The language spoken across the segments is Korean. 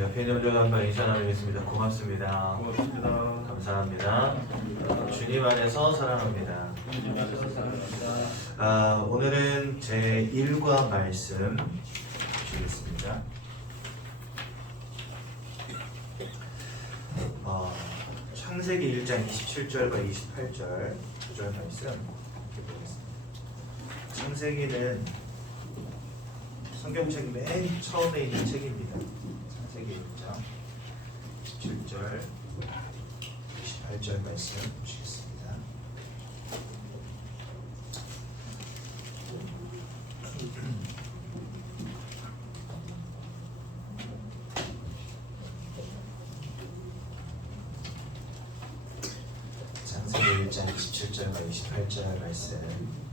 옆에 있는 분들 한번 인사 나누겠습니다. 고맙습니다. 고맙습니다. 감사합니다. 주님 안에서 사랑합니다. 주님 안에서 사랑합니다. 오늘은 제 1과 말씀 주겠습니다. 창세기 1장 27절과 28절 2절 말씀 보겠습니다. 창세기는 성경책 맨 처음에 있는 책입니다. 창세기 1장 27절 28절 말씀 보시겠습니다. 창세기 1장 27절과 28절 말씀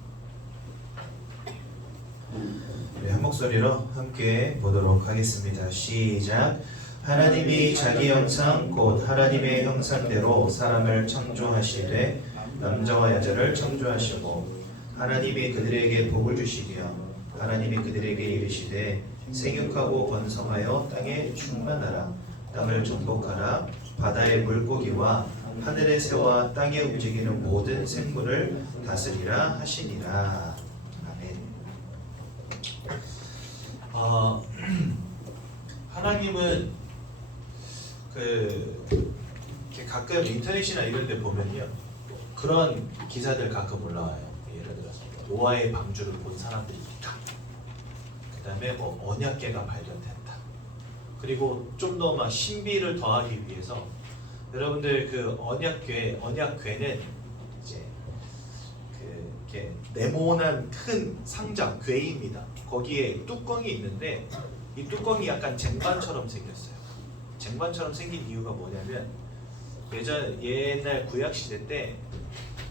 한 목소리로 함께 보도록 하겠습니다. 시작. 하나님이 자기 형상 곧 하나님의 형상대로 사람을 창조하시되 남자와 여자를 창조하시고 하나님이 그들에게 복을 주시며 하나님이 그들에게 이르시되 생육하고 번성하여 땅에 충만하라. 땅을 정복하라. 바다의 물고기와 하늘의 새와 땅에 움직이는 모든 생물을 다스리라 하시니라. 하나님은 이렇게 가끔 인터넷이나 이런 데 보면요, 그런 기사들 가끔 올라와요. 예를 들어서 노아의 방주를 본 사람들이 있다. 그 다음에 뭐 언약궤가 발견됐다. 그리고 좀 더 막 신비를 더하기 위해서 여러분들 그 언약궤는 이제 이렇게 네모난 큰 상자 궤입니다. 거기에 뚜껑이 있는데 이 뚜껑이 약간 쟁반처럼 생겼어요. 쟁반처럼 생긴 이유가 뭐냐면 옛날 구약 시대 때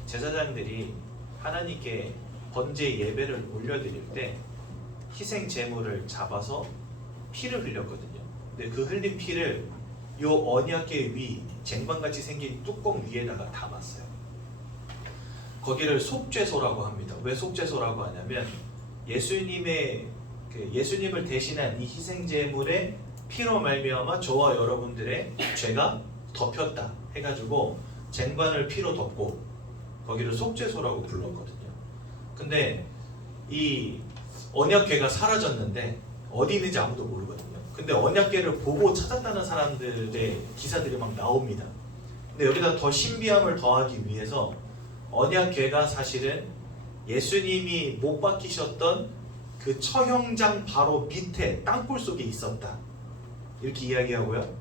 제사장들이 하나님께 번제 예배를 올려드릴 때 희생 제물을 잡아서 피를 흘렸거든요. 근데 그 흘린 피를 요 언약궤 위 쟁반같이 생긴 뚜껑 위에다가 담았어요. 거기를 속죄소라고 합니다. 왜 속죄소라고 하냐면 예수님을 대신한 이 희생 제물의 피로 말미암아 저와 여러분들의 죄가 덮였다 해가지고 쟁반을 피로 덮고 거기를 속죄소라고 불렀거든요. 근데 이 언약궤가 사라졌는데 어디 있는지 아무도 모르거든요. 근데 언약궤를 보고 찾았다는 사람들의 기사들이 막 나옵니다. 근데 여기다 더 신비함을 더하기 위해서 언약궤가 사실은 예수님이 못 박히셨던 그 처형장 바로 밑에 땅굴 속에 있었다, 이렇게 이야기하고요.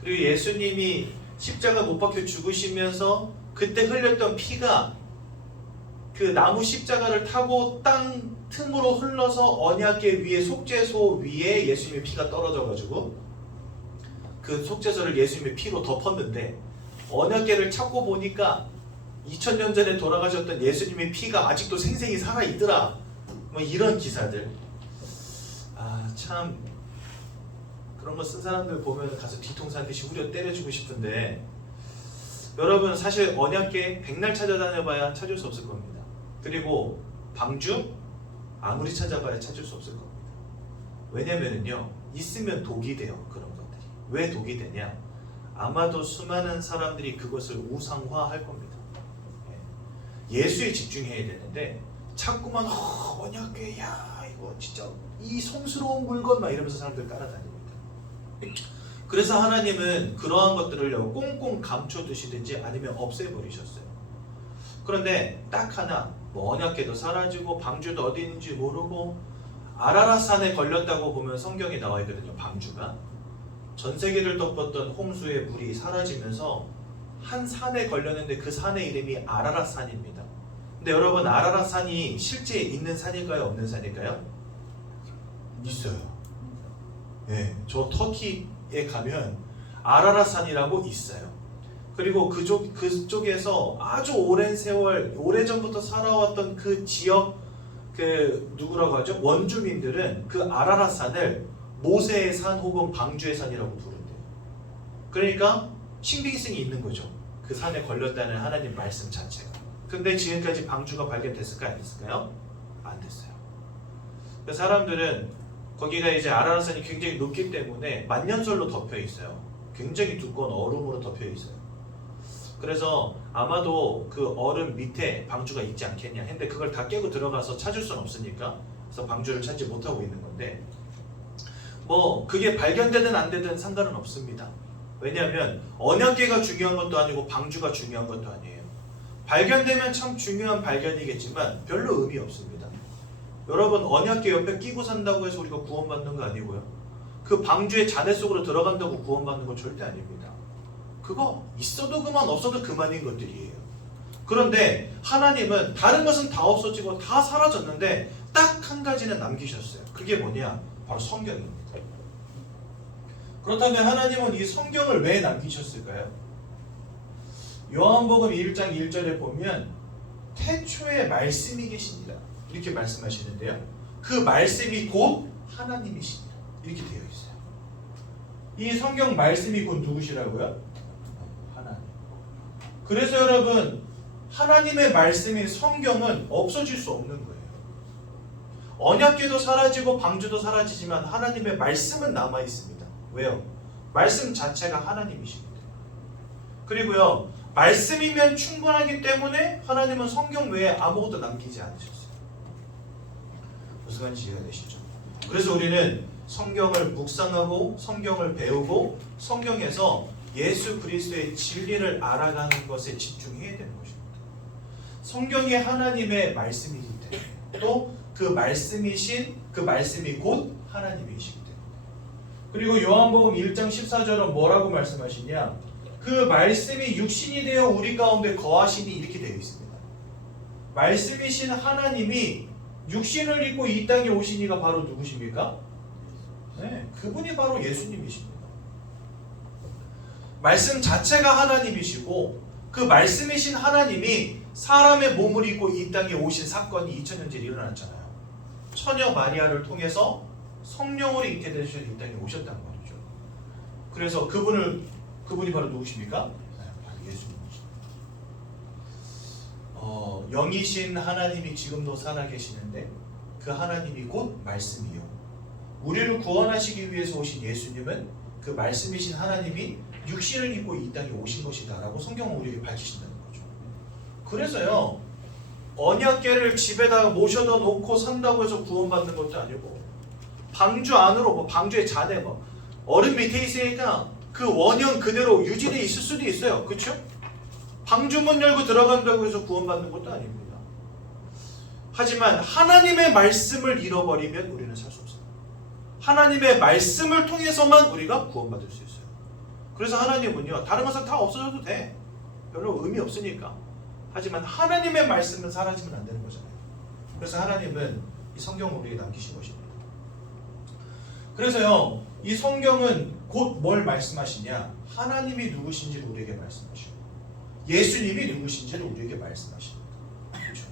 그리고 예수님이 십자가 못 박혀 죽으시면서 그때 흘렸던 피가 그 나무 십자가를 타고 땅 틈으로 흘러서 언약궤 위에 속죄소 위에 예수님의 피가 떨어져가지고 그 속죄소를 예수님의 피로 덮었는데 언약궤를 찾고 보니까 2000년 전에 돌아가셨던 예수님의 피가 아직도 생생히 살아있더라. 뭐 이런 기사들. 참 그런 거 쓴 사람들 보면 가서 뒤통수 한 대씩 후려 때려주고 싶은데, 여러분 사실 언약궤 백날 찾아다녀봐야 찾을 수 없을 겁니다. 그리고 방주 아무리 찾아봐야 찾을 수 없을 겁니다. 왜냐면은요, 있으면 독이 돼요. 그런 것들이. 왜 독이 되냐? 아마도 수많은 사람들이 그것을 우상화할 겁니다. 예수에 집중해야 되는데 자꾸만 언약궤, 야 이거 진짜 이 성스러운 물건 막 이러면서 사람들 따라다닙니다. 그래서 하나님은 그러한 것들을 꽁꽁 감춰두시든지 아니면 없애버리셨어요. 그런데 딱 하나, 뭐 언약궤도 사라지고 방주도 어디 있는지 모르고 아라랏산에 걸렸다고 보면 성경에 나와 있거든요. 방주가 전 세계를 덮었던 홍수의 물이 사라지면서 한 산에 걸렸는데 그 산의 이름이 아라랏산입니다. 근데 여러분, 아라랏산이 실제 있는 산일까요? 없는 산일까요? 있어요. 네, 저 터키에 가면 아라랏산이라고 있어요. 그리고 그쪽에서 아주 오랜 세월, 오래전부터 살아왔던 그 지역, 누구라고 하죠? 원주민들은 그 아라랏산을 모세의 산 혹은 방주의 산이라고 부른대요. 그러니까 신빙성이 있는 거죠. 그 산에 걸렸다는 하나님 말씀 자체가. 근데 지금까지 방주가 발견됐을까요? 안 됐을까요? 안 됐어요. 사람들은 거기가 이제 아라라산이 굉장히 높기 때문에 만년설로 덮여 있어요. 굉장히 두꺼운 얼음으로 덮여 있어요. 그래서 아마도 그 얼음 밑에 방주가 있지 않겠냐 했는데 그걸 다 깨고 들어가서 찾을 수는 없으니까 그래서 방주를 찾지 못하고 있는 건데 뭐 그게 발견되든 안 되든 상관은 없습니다. 왜냐하면 언약궤가 중요한 것도 아니고 방주가 중요한 것도 아니에요. 발견되면 참 중요한 발견이겠지만 별로 의미 없습니다. 여러분 언약궤 옆에 끼고 산다고 해서 우리가 구원받는 거 아니고요. 그 방주의 잔해 속으로 들어간다고 구원받는 건 절대 아닙니다. 그거 있어도 그만 없어도 그만인 것들이에요. 그런데 하나님은 다른 것은 다 없어지고 다 사라졌는데 딱 한 가지는 남기셨어요. 그게 뭐냐? 바로 성경입니다. 그렇다면 하나님은 이 성경을 왜 남기셨을까요? 요한복음 1장 1절에 보면 태초에 말씀이 계시니라 이렇게 말씀하시는데요. 그 말씀이 곧 하나님이시니라 이렇게 되어 있어요. 이 성경 말씀이 곧 누구시라고요? 하나님. 그래서 여러분 하나님의 말씀인 성경은 없어질 수 없는 거예요. 언약궤도 사라지고 방주도 사라지지만 하나님의 말씀은 남아 있습니다. 왜요? 말씀 자체가 하나님이십니다. 그리고요 말씀이면 충분하기 때문에 하나님은 성경 외에 아무것도 남기지 않으셨어요. 무슨 말인지 이해가 되시죠? 그래서 우리는 성경을 묵상하고 성경을 배우고 성경에서 예수 그리스도의 진리를 알아가는 것에 집중해야 되는 것입니다. 성경이 하나님의 말씀이기 때문에 또 그 말씀이신 그 말씀이 곧 하나님이시기 때문에 그리고 요한복음 1장 14절은 뭐라고 말씀하시냐? 그 말씀이 육신이 되어 우리 가운데 거하시니 이렇게 되어 있습니다. 말씀이신 하나님이 육신을 입고 이 땅에 오신 이가 바로 누구십니까? 네, 그분이 바로 예수님이십니다. 말씀 자체가 하나님이시고 그 말씀이신 하나님이 사람의 몸을 입고 이 땅에 오신 사건이 2000년 전에 일어났잖아요. 처녀 마리아를 통해서 성령으로 있게 되셔서 이 땅에 오셨단 말이죠. 그래서 그분이 바로 누구십니까? 네, 바로 예수님이십니다. 영이신 하나님이 지금도 살아계시는데 그 하나님이 곧 말씀이요. 우리를 구원하시기 위해서 오신 예수님은 그 말씀이신 하나님이 육신을 입고 이 땅에 오신 것이다라고 성경은 우리에게 밝히신다는 거죠. 그래서요 언약궤를 집에다가 모셔다 놓고 산다고 해서 구원받는 것도 아니고 방주 안으로 뭐 방주의 잔에 뭐 얼음 밑에 있으니까 그 원형 그대로 유지되어 있을 수도 있어요. 그렇죠? 방주문 열고 들어간다고 해서 구원받는 것도 아닙니다. 하지만 하나님의 말씀을 잃어버리면 우리는 살 수 없습니다. 하나님의 말씀을 통해서만 우리가 구원받을 수 있어요. 그래서 하나님은요 다른 것은 다 없어져도 돼. 별로 의미 없으니까. 하지만 하나님의 말씀은 사라지면 안 되는 거잖아요. 그래서 하나님은 이 성경을 우리에게 남기신 것입니다. 그래서요 이 성경은 곧 뭘 말씀하시냐? 하나님이 누구신지를 우리에게 말씀하시고 예수님이 누구신지를 우리에게 말씀하십니다. 그렇죠?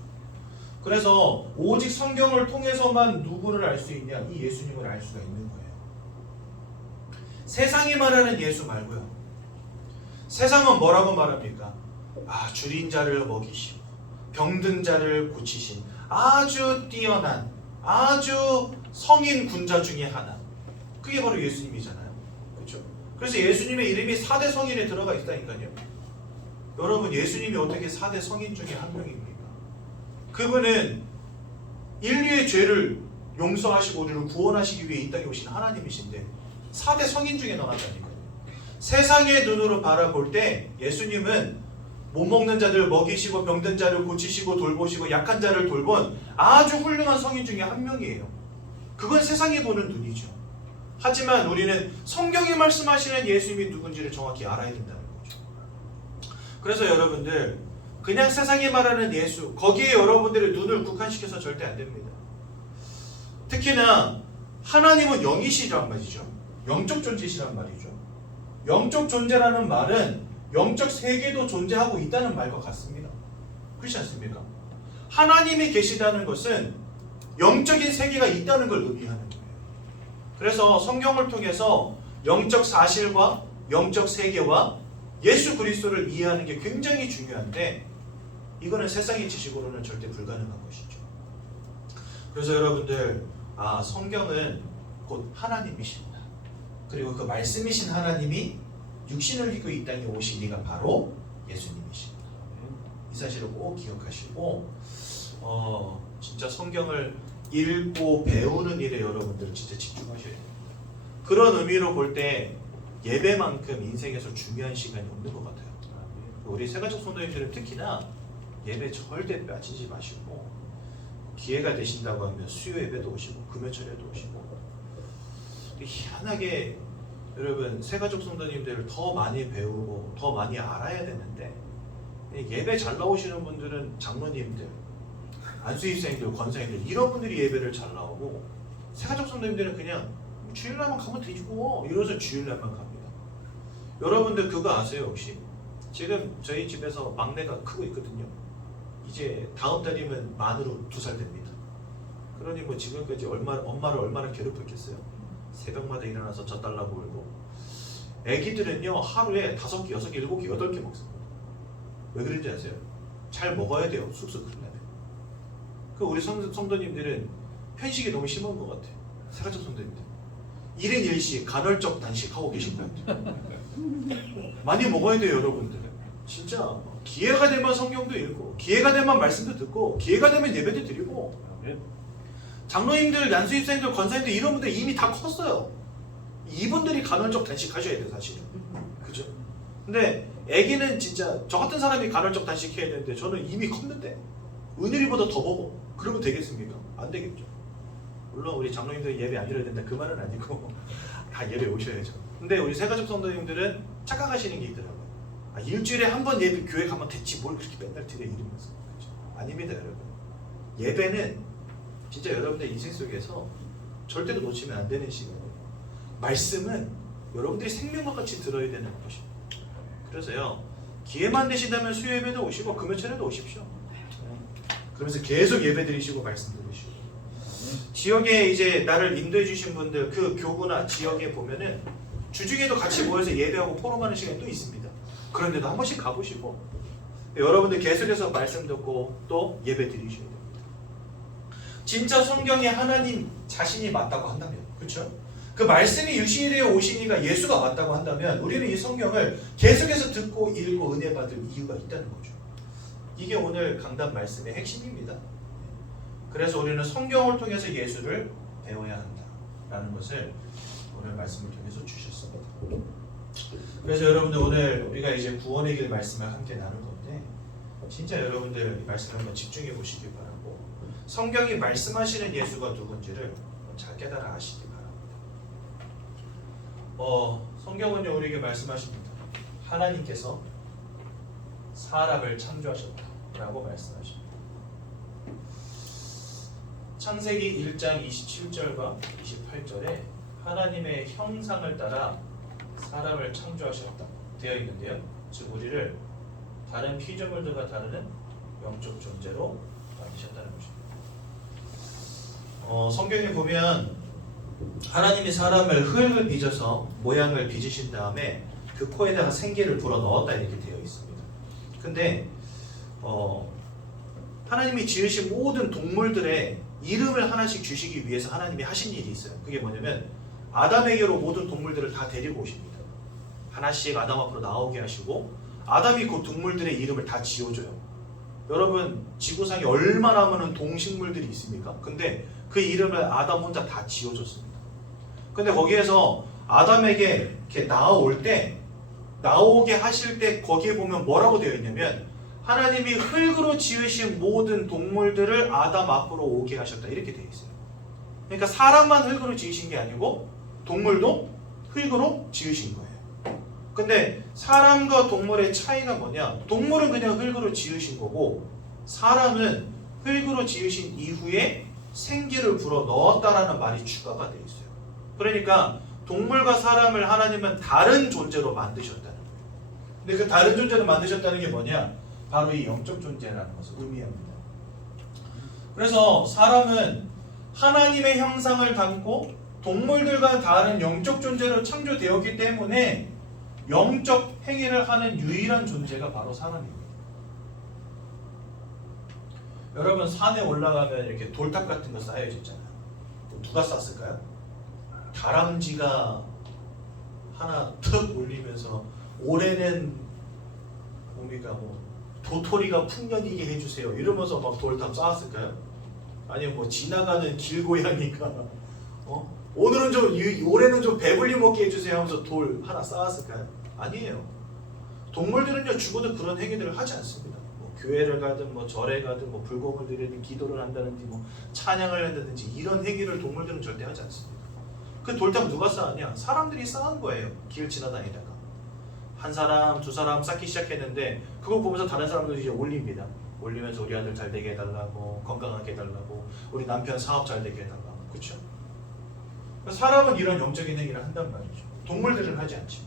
그래서 오직 성경을 통해서만 누구를 알 수 있냐? 이 예수님을 알 수가 있는 거예요. 세상이 말하는 예수 말고요. 세상은 뭐라고 말합니까? 줄인 자를 먹이시고 병든 자를 고치신 아주 뛰어난 아주 성인 군자 중에 하나. 그게 바로 예수님이잖아요. 그렇죠? 그래서 예수님의 이름이 4대 성인에 들어가 있다니까요. 여러분 예수님이 어떻게 4대 성인 중에 한 명입니까? 그분은 인류의 죄를 용서하시고 우리를 구원하시기 위해 이 땅에 오신 하나님이신데 4대 성인 중에 나왔다니까요. 세상의 눈으로 바라볼 때 예수님은 못 먹는 자들을 먹이시고 병든 자를 고치시고 돌보시고 약한 자를 돌본 아주 훌륭한 성인 중에 한 명이에요. 그건 세상이 보는 눈이죠. 하지만 우리는 성경이 말씀하시는 예수님이 누군지를 정확히 알아야 된다는 거죠. 그래서 여러분들 그냥 세상이 말하는 예수 거기에 여러분들의 눈을 국한시켜서 절대 안 됩니다. 특히나 하나님은 영이시란 말이죠. 영적 존재시란 말이죠. 영적 존재라는 말은 영적 세계도 존재하고 있다는 말과 같습니다. 그렇지 않습니까? 하나님이 계시다는 것은 영적인 세계가 있다는 걸 의미하는 거예요. 그래서 성경을 통해서 영적 사실과 영적 세계와 예수 그리스도를 이해하는 게 굉장히 중요한데 이거는 세상의 지식으로는 절대 불가능한 것이죠. 그래서 여러분들 성경은 곧 하나님이십니다. 그리고 그 말씀이신 하나님이 육신을 입고 이 땅에 오신 이가 바로 예수님이십니다. 이 사실을 꼭 기억하시고 진짜 성경을 읽고 배우는 일에 여러분들은 진짜 집중하셔야 됩니다. 그런 의미로 볼 때 예배만큼 인생에서 중요한 시간이 없는 것 같아요. 우리 새가족 성도님들은 특히나 예배 절대 빠지지 마시고 기회가 되신다고 하면 수요 예배도 오시고 금요철에도 오시고 희한하게 여러분 새가족 성도님들을 더 많이 배우고 더 많이 알아야 되는데 예배 잘 나오시는 분들은 장로님들, 안수집사님들, 권사님들 이런 분들이 예배를 잘 나오고 새가족 성도님들은 그냥 주일날만 가면 되고 이러면서 주일날만 갑니다. 여러분들 그거 아세요 혹시? 지금 저희 집에서 막내가 크고 있거든요. 이제 다음 달이면 만으로 2살 됩니다. 그러니 뭐 지금까지 엄마를 얼마나 괴롭혔겠어요? 새벽마다 일어나서 젖달라고 울고. 애기들은요 하루에 5개, 6개, 7개, 8개 먹습니다. 왜 그런지 아세요? 잘 먹어야 돼요. 쑥쑥 흘러요. 그 우리 성도님들은 편식이 너무 심한 것 같아요. 새가족 성도님들 1인 1식 간헐적 단식하고 계신 것 같아요. 많이 먹어야 돼요 여러분들. 진짜 기회가 되면 성경도 읽고 기회가 되면 말씀도 듣고 기회가 되면 예배도 드리고 장로님들, 양수집사님들, 권사님들 이런 분들 이미 다 컸어요. 이분들이 간헐적 단식 하셔야 돼요 사실은. 그죠? 근데 애기는 진짜 저 같은 사람이 간헐적 단식 해야 되는데 저는 이미 컸는데 은율이보다 더 먹어. 그러면 되겠습니까? 안 되겠죠. 물론 우리 장로님들 예배 안 드려야 된다 그 말은 아니고 다 예배 오셔야죠. 근데 우리 새가족 성도님들은 착각하시는 게 있더라고요. 일주일에 한 번 예배 교회 가면 됐지 뭘 그렇게 맨날 드려 이러면서. 그렇죠? 아닙니다 여러분. 예배는 진짜 여러분들 인생 속에서 절대로 놓치면 안 되는 시간이에요. 말씀은 여러분들이 생명과 같이 들어야 되는 것입니다. 그래서요 기회만 되신다면 수요 예배도 오시고 금요철에도 오십시오. 그러면서 계속 예배 드리시고 말씀 들으시고 지역에 이제 나를 인도해 주신 분들 그 교구나 지역에 보면은 주중에도 같이 모여서 예배하고 포럼하는 시간이 또 있습니다. 그런데도 한 번씩 가보시고 여러분들 계속해서 말씀 듣고 또 예배 드리셔야 됩니다. 진짜 성경에 하나님 자신이 맞다고 한다면 그렇죠? 그 말씀이 육신이 되어 오신 이가 예수가 맞다고 한다면 우리는 이 성경을 계속해서 듣고 읽고 은혜 받을 이유가 있다는 거죠. 이게 오늘 강단 말씀의 핵심입니다. 그래서 우리는 성경을 통해서 예수를 배워야 한다라는 것을 오늘 말씀을 통해서 주셨습니다. 그래서 여러분들 오늘 우리가 이제 구원의 길 말씀을 함께 나눌 건데 진짜 여러분들 이 말씀을 한번 집중해 보시기 바라고 성경이 말씀하시는 예수가 누군지를 잘 깨달아 아시기 바랍니다. 성경은요 우리에게 말씀하십니다. 하나님께서 사람을 창조하셨다라고 말씀하십니다. 창세기 1장 27절과 28절에 하나님의 형상을 따라 사람을 창조하셨다 되어 있는데요. 즉 우리를 다른 피조물들과 다르는 영적 존재로 만드셨다는 것입니다. 성경에 보면 하나님이 사람을 흙을 빚어서 모양을 빚으신 다음에 그 코에다가 생기를 불어 넣었다 이렇게 되어 있습니다. 근데 하나님이 지으신 모든 동물들의 이름을 하나씩 주시기 위해서 하나님이 하신 일이 있어요. 그게 뭐냐면 아담에게로 모든 동물들을 다 데리고 오십니다. 하나씩 아담 앞으로 나오게 하시고 아담이 그 동물들의 이름을 다 지어줘요. 여러분 지구상에 얼마나 많은 동식물들이 있습니까? 근데 그 이름을 아담 혼자 다 지어줬습니다. 근데 거기에서 아담에게 이렇게 나오게 하실 때 거기에 보면 뭐라고 되어 있냐면 하나님이 흙으로 지으신 모든 동물들을 아담 앞으로 오게 하셨다 이렇게 되어 있어요. 그러니까 사람만 흙으로 지으신 게 아니고 동물도 흙으로 지으신 거예요. 근데 사람과 동물의 차이가 뭐냐? 동물은 그냥 흙으로 지으신 거고 사람은 흙으로 지으신 이후에 생기를 불어 넣었다라는 말이 추가가 되어 있어요. 그러니까 동물과 사람을 하나님은 다른 존재로 만드셨다는 거예요. 근데 그 다른 존재로 만드셨다는 게 뭐냐? 바로 이 영적 존재라는 것을 의미합니다. 그래서 사람은 하나님의 형상을 담고 동물들과 다른 영적 존재로 창조되었기 때문에 영적 행위를 하는 유일한 존재가 바로 사람입니다. 여러분 산에 올라가면 이렇게 돌탑 같은 거 쌓여져 있잖아요. 누가 쌌을까요? 다람쥐가 하나 툭 올리면서 올해는 뭡니까 뭐 도토리가 풍년이게 해주세요 이러면서 막 돌 다 쌓았을까요? 아니면 뭐 지나가는 길고양이가 오늘은 좀 올해는 좀 배불리 먹게 해주세요 하면서 돌 하나 쌓았을까요? 아니에요. 동물들은요 죽어도 그런 행위들을 하지 않습니다. 뭐 교회를 가든 뭐 절에 가든 뭐 불공을 드리든 기도를 한다든지 뭐 찬양을 한다든지 이런 행위를 동물들은 절대 하지 않습니다. 그 돌담 누가 쌓았냐? 사람들이 쌓은 거예요. 길 지나다니다가 한 사람 두 사람 쌓기 시작했는데 그걸 보면서 다른 사람들이 이제 올립니다. 올리면서 우리 아들 잘 되게 해달라고 건강하게 해달라고 우리 남편 사업 잘 되게 해달라고 그렇죠? 사람은 이런 영적인 행위를 한단 말이죠. 동물들은 하지 않죠.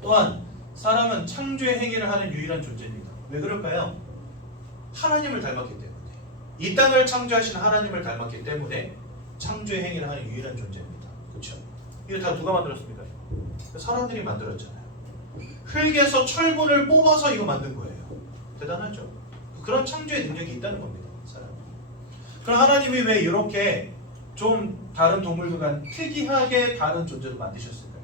또한 사람은 창조의 행위를 하는 유일한 존재입니다. 왜 그럴까요? 하나님을 닮았기 때문에 이 땅을 창조하신 하나님을 닮았기 때문에 창조의 행위를 하는 유일한 존재입니다. 그렇죠? 이거 다 누가 만들었습니까? 사람들이 만들었잖아요. 흙에서 철분을 뽑아서 이거 만든 거예요. 대단하죠? 그런 창조의 능력이 있다는 겁니다. 사람. 그럼 하나님이 왜 이렇게 좀 다른 동물들과 특이하게 다른 존재를 만드셨을까요?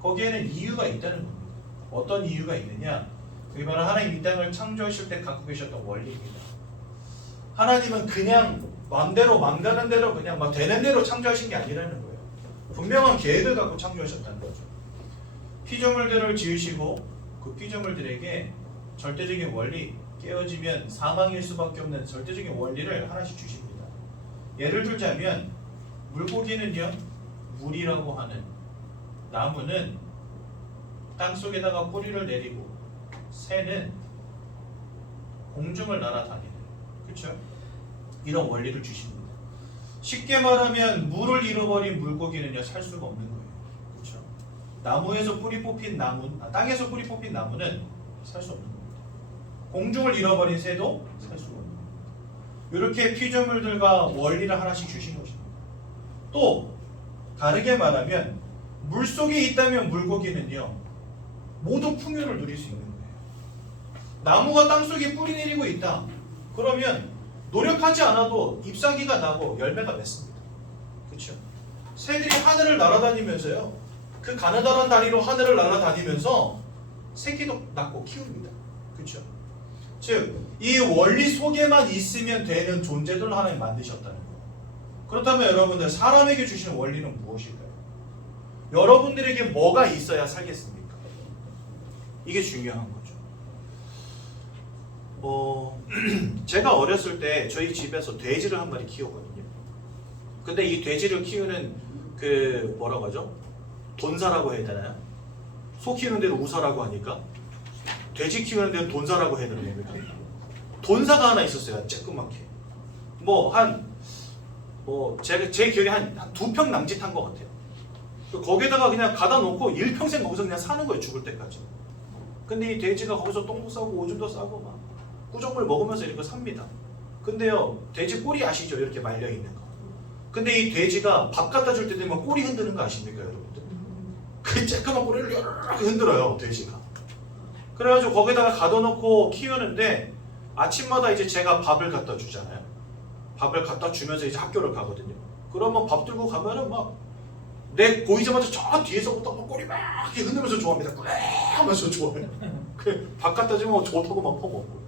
거기에는 이유가 있다는 겁니다. 어떤 이유가 있느냐? 그게 바로 하나님 이 땅을 창조하실 때 갖고 계셨던 원리입니다. 하나님은 그냥 마음대로 맘가는 대로 그냥 막 되는 대로 창조하신 게 아니라는 거예요. 분명한 계획을 갖고 창조하셨다는 거죠. 피조물들을 지으시고 그 피조물들에게 절대적인 원리, 깨어지면 사망일 수밖에 없는 절대적인 원리를 하나씩 주십니다. 예를 들자면 물고기는요 물이라고 하는, 나무는 땅속에다가 뿌리를 내리고, 새는 공중을 날아다니는, 그렇죠? 이런 원리를 주십니다. 쉽게 말하면 물을 잃어버린 물고기는요 살 수가 없는 거예요. 그렇죠? 나무에서 뿌리 뽑힌 나무, 땅에서 뿌리 뽑힌 나무는 살 수 없는 겁니다. 공중을 잃어버린 새도 살 수가 없는 겁니다. 이렇게 피조물들과 원리를 하나씩 주신 것입니다. 또 다르게 말하면 물속에 있다면 물고기는요 모두 풍요를 누릴 수 있는 거예요. 나무가 땅속에 뿌리 내리고 있다. 그러면 노력하지 않아도 잎사귀가 나고 열매가 맺습니다. 그렇죠? 새들이 하늘을 날아다니면서요 그 가느다란 다리로 하늘을 날아다니면서 새끼도 낳고 키웁니다. 그렇죠? 즉 이 원리 속에만 있으면 되는 존재들을 하나님 만드셨다는 거예요. 그렇다면 여러분들 사람에게 주시는 원리는 무엇일까요? 여러분들에게 뭐가 있어야 살겠습니까? 이게 중요한 거죠. 제가 어렸을 때 저희 집에서 돼지를 한 마리 키웠거든요. 근데 이 돼지를 키우는 그 뭐라고 하죠? 돈사라고 해야 되나요? 소 키우는 데는 우사라고 하니까 돼지 키우는 데는 돈사라고 해야 되나요? 돈사가 하나 있었어요. 쬐끄맣게 제 기억에 한 2평 남짓한 것 같아요. 거기에다가 그냥 가다 놓고 일평생 거기서 그냥 사는 거예요. 죽을 때까지. 근데 이 돼지가 거기서 똥도 싸고 오줌도 싸고 막 구정물 먹으면서 이렇게 삽니다. 근데요 돼지 꼬리 아시죠? 이렇게 말려있는 거. 근데 이 돼지가 밥 갖다 줄 때 되면 꼬리 흔드는 거 아십니까 여러분들? 그 쬐끄만 꼬리를 이렇게 흔들어요 돼지가. 그래가지고 거기다가 가둬놓고 키우는데 아침마다 이제 제가 밥을 갖다 주잖아요. 밥을 갖다 주면서 이제 학교를 가거든요. 그러면 밥 들고 가면은 막 내 보이자마자 저 뒤에서부터 막 꼬리 막 이렇게 흔들면서 좋아합니다. 꾸레 하면서 좋아해요. 밥 갖다 주면 좋다고 막 퍼먹고.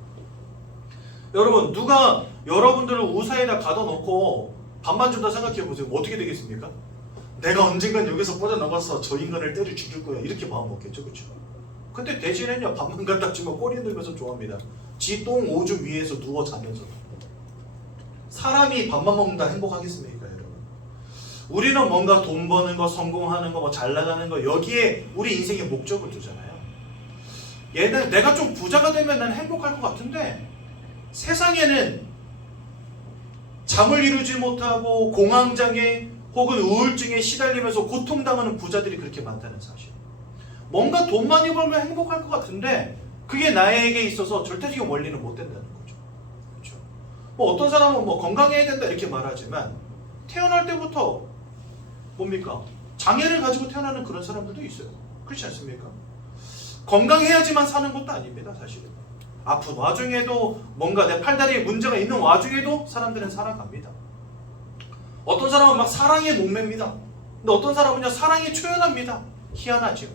여러분 누가 여러분들을 우사에다 가둬놓고 밥만 준다 생각해보세요. 뭐 어떻게 되겠습니까? 내가 언젠간 여기서 빠져나가서 저 인간을 때려 죽일 거야 이렇게 마음 먹겠죠. 그렇죠? 근데 돼지는요 밥만 갖다 주면 꼬리 흔들면서 좋아합니다. 지 똥 오줌 위에서 누워 자면서도. 사람이 밥만 먹는다 행복하겠습니까 여러분? 우리는 뭔가 돈 버는 거, 성공하는 거, 뭐 잘 나가는 거 여기에 우리 인생의 목적을 두잖아요. 얘는 내가 좀 부자가 되면 난 행복할 것 같은데 세상에는 잠을 이루지 못하고 공황장애 혹은 우울증에 시달리면서 고통당하는 부자들이 그렇게 많다는 사실. 뭔가 돈 많이 벌면 행복할 것 같은데 그게 나에게 있어서 절대적인 원리는 못 된다는 거죠. 그렇죠? 뭐 어떤 사람은 뭐 건강해야 된다 이렇게 말하지만 태어날 때부터 뭡니까? 장애를 가지고 태어나는 그런 사람들도 있어요. 그렇지 않습니까? 건강해야지만 사는 것도 아닙니다. 사실은 아픈 와중에도 뭔가 내 팔다리에 문제가 있는 와중에도 사람들은 살아갑니다. 어떤 사람은 막 사랑에 목맵니다. 근데 어떤 사람은요 사랑이 초연합니다. 희한하죠.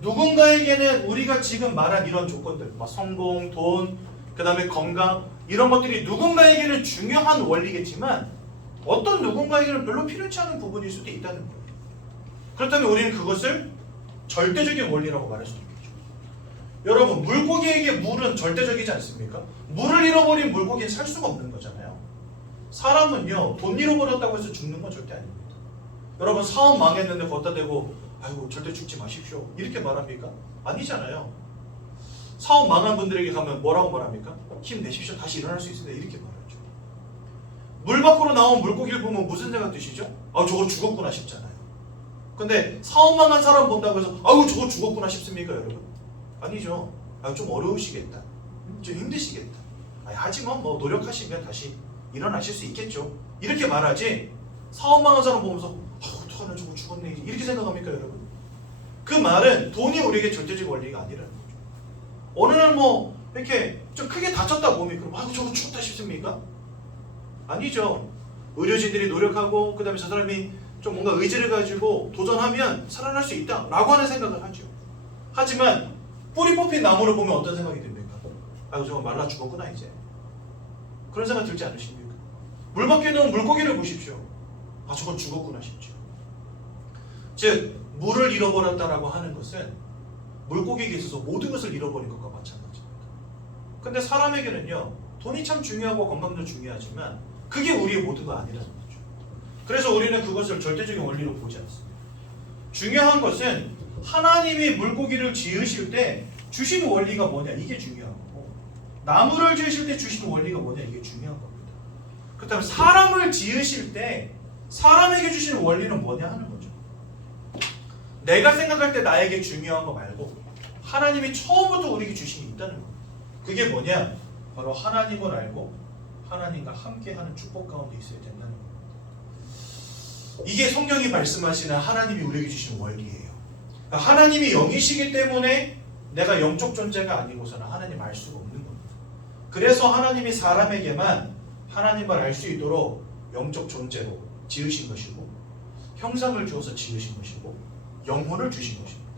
누군가에게는 우리가 지금 말한 이런 조건들, 막 성공, 돈, 그 다음에 건강 이런 것들이 누군가에게는 중요한 원리겠지만 어떤 누군가에게는 별로 필요치 않은 부분일 수도 있다는 거예요. 그렇다면 우리는 그것을 절대적인 원리라고 말할 수 있겠죠. 여러분 물고기에게 물은 절대적이지 않습니까? 물을 잃어버린 물고기는 살 수가 없는 거잖아요. 사람은요 돈 잃어버렸다고 해서 죽는 건 절대 아닙니다. 여러분 사업 망했는데 걷다 대고 아이고 절대 죽지 마십시오 이렇게 말합니까? 아니잖아요. 사업 망한 분들에게 가면 뭐라고 말합니까? 힘내십시오 다시 일어날 수 있습니다 이렇게 말하죠. 물 밖으로 나온 물고기를 보면 무슨 생각 드시죠? 아 저거 죽었구나 싶잖아요. 근데 사업 망한 사람 본다고 해서 아이고 저거 죽었구나 싶습니까 여러분? 아니죠. 아, 좀 어려우시겠다 좀 힘드시겠다 하지만 뭐 노력하시면 다시 일어나실 수 있겠죠 이렇게 말하지 사업 망한 사람 보면서 어떡하나 저거 죽었네 이렇게 생각합니까 여러분? 그 말은 돈이 우리에게 절대적 원리가 아니라는 거죠. 어느 날 뭐 이렇게 좀 크게 다쳤다 몸이 그럼 아이고 저거 죽었다 싶습니까? 아니죠. 의료진들이 노력하고 그 다음에 저 사람이 좀 뭔가 의지를 가지고 도전하면 살아날 수 있다 라고 하는 생각을 하죠. 하지만 뿌리 뽑힌 나무를 보면 어떤 생각이 듭니까? 아이고 저거 말라 죽었구나 이제 그런 생각 들지 않으십니까? 물 밖에 있는 물고기를 보십시오. 아 저건 죽었구나 싶죠. 즉 물을 잃어버렸다라고 하는 것은 물고기에게 있어서 모든 것을 잃어버린 것과 마찬가지입니다. 근데 사람에게는요 돈이 참 중요하고 건강도 중요하지만 그게 우리의 모두가 아니라는 거죠. 그래서 우리는 그것을 절대적인 원리로 보지 않습니다. 중요한 것은 하나님이 물고기를 지으실 때 주시는 원리가 뭐냐 이게 중요한 거고 나무를 지으실 때 주시는 원리가 뭐냐 이게 중요한 겁니다. 그렇다면 사람을 지으실 때 사람에게 주시는 원리는 뭐냐 하는 거죠. 내가 생각할 때 나에게 중요한 거 말고 하나님이 처음부터 우리에게 주신 게 있다는 겁니다. 그게 뭐냐? 바로 하나님을 알고 하나님과 함께하는 축복 가운데 있어야 된다는 겁니다. 이게 성경이 말씀하시는 하나님이 우리에게 주신 원리예요. 그러니까 하나님이 영이시기 때문에 내가 영적 존재가 아니고서는 하나님 알 수가 없는 겁니다. 그래서 하나님이 사람에게만 하나님을 알 수 있도록 영적 존재로 지으신 것이고 형상을 주어서 지으신 것이고 영혼을 주신 것입니다.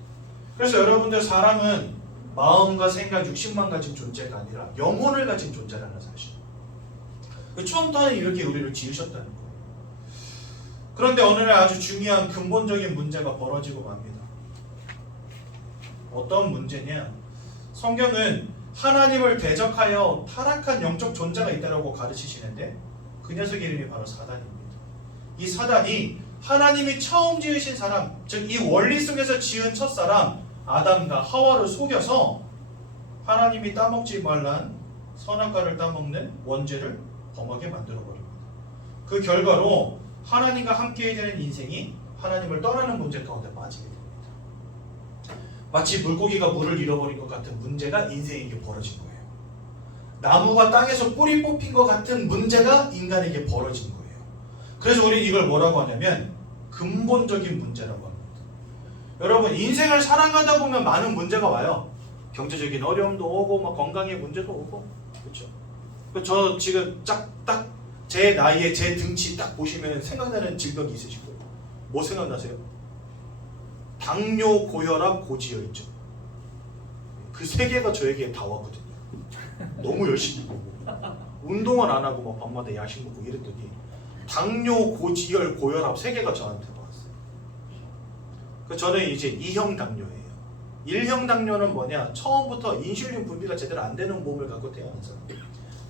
그래서 여러분들 사람은 마음과 생각, 육신만 가진 존재가 아니라 영혼을 가진 존재라는 사실. 처음부터 이렇게 우리를 지으셨다는 거예요. 그런데 어느 날 아주 중요한 근본적인 문제가 벌어지고 맙니다. 어떤 문제냐? 성경은 하나님을 대적하여 타락한 영적 존재가 있다고 가르치시는데 그 녀석의 이름이 바로 사단입니다. 이 사단이 하나님이 처음 지으신 사람, 즉 이 원리 속에서 지은 첫사람 아담과 하와를 속여서 하나님이 따먹지 말란 선악과를 따먹는 원죄를 범하게 만들어버립니다. 그 결과로 하나님과 함께 되는 인생이 하나님을 떠나는 문제 가운데 빠지게 됩니다. 마치 물고기가 물을 잃어버린 것 같은 문제가 인생에게 벌어진 거예요. 나무가 땅에서 뿌리 뽑힌 것 같은 문제가 인간에게 벌어진 거예요. 그래서 우리는 이걸 뭐라고 하냐면 근본적인 문제라고 합니다. 여러분 인생을 살아가다 보면 많은 문제가 와요. 경제적인 어려움도 오고 막 건강의 문제도 오고 그렇죠. 저 지금 딱 제 나이에 제 등치 딱 보시면 생각나는 질병이 있으실 거예요. 뭐 생각나세요? 당뇨, 고혈압, 고지혈증. 그 세 개가 저에게 다 왔거든요. 너무 열심히 보고 운동을 안 하고 막 밤마다 야식 먹고 이랬더니 당뇨, 고지혈, 고혈압 세 개가 저한테 왔어요. 저는 이제 2형 당뇨예요. 1형 당뇨는 뭐냐? 처음부터 인슐린 분비가 제대로 안 되는 몸을 갖고 태어난 사람.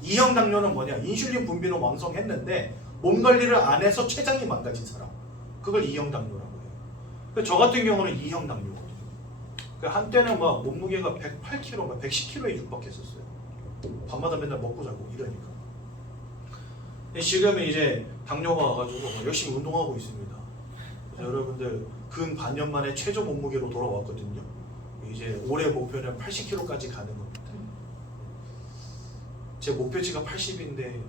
2형 당뇨는 뭐냐? 인슐린 분비는 왕성했는데 몸 관리를 안 해서 췌장이 망가진 사람. 그걸 2형 당뇨라고 해요. 저 같은 경우는 2형 당뇨거든요. 한때는 막 몸무게가 108kg, 110kg에 육박했었어요. 밤마다 맨날 먹고 자고 이러니까. 지금은 이제 당뇨가 와가지고 열심히 운동하고 있습니다. 여러분들 근 반년 만에 최저 몸무게로 돌아왔거든요. 이제 올해 목표는 80kg까지 가는 겁니다. 제 목표치가 80인데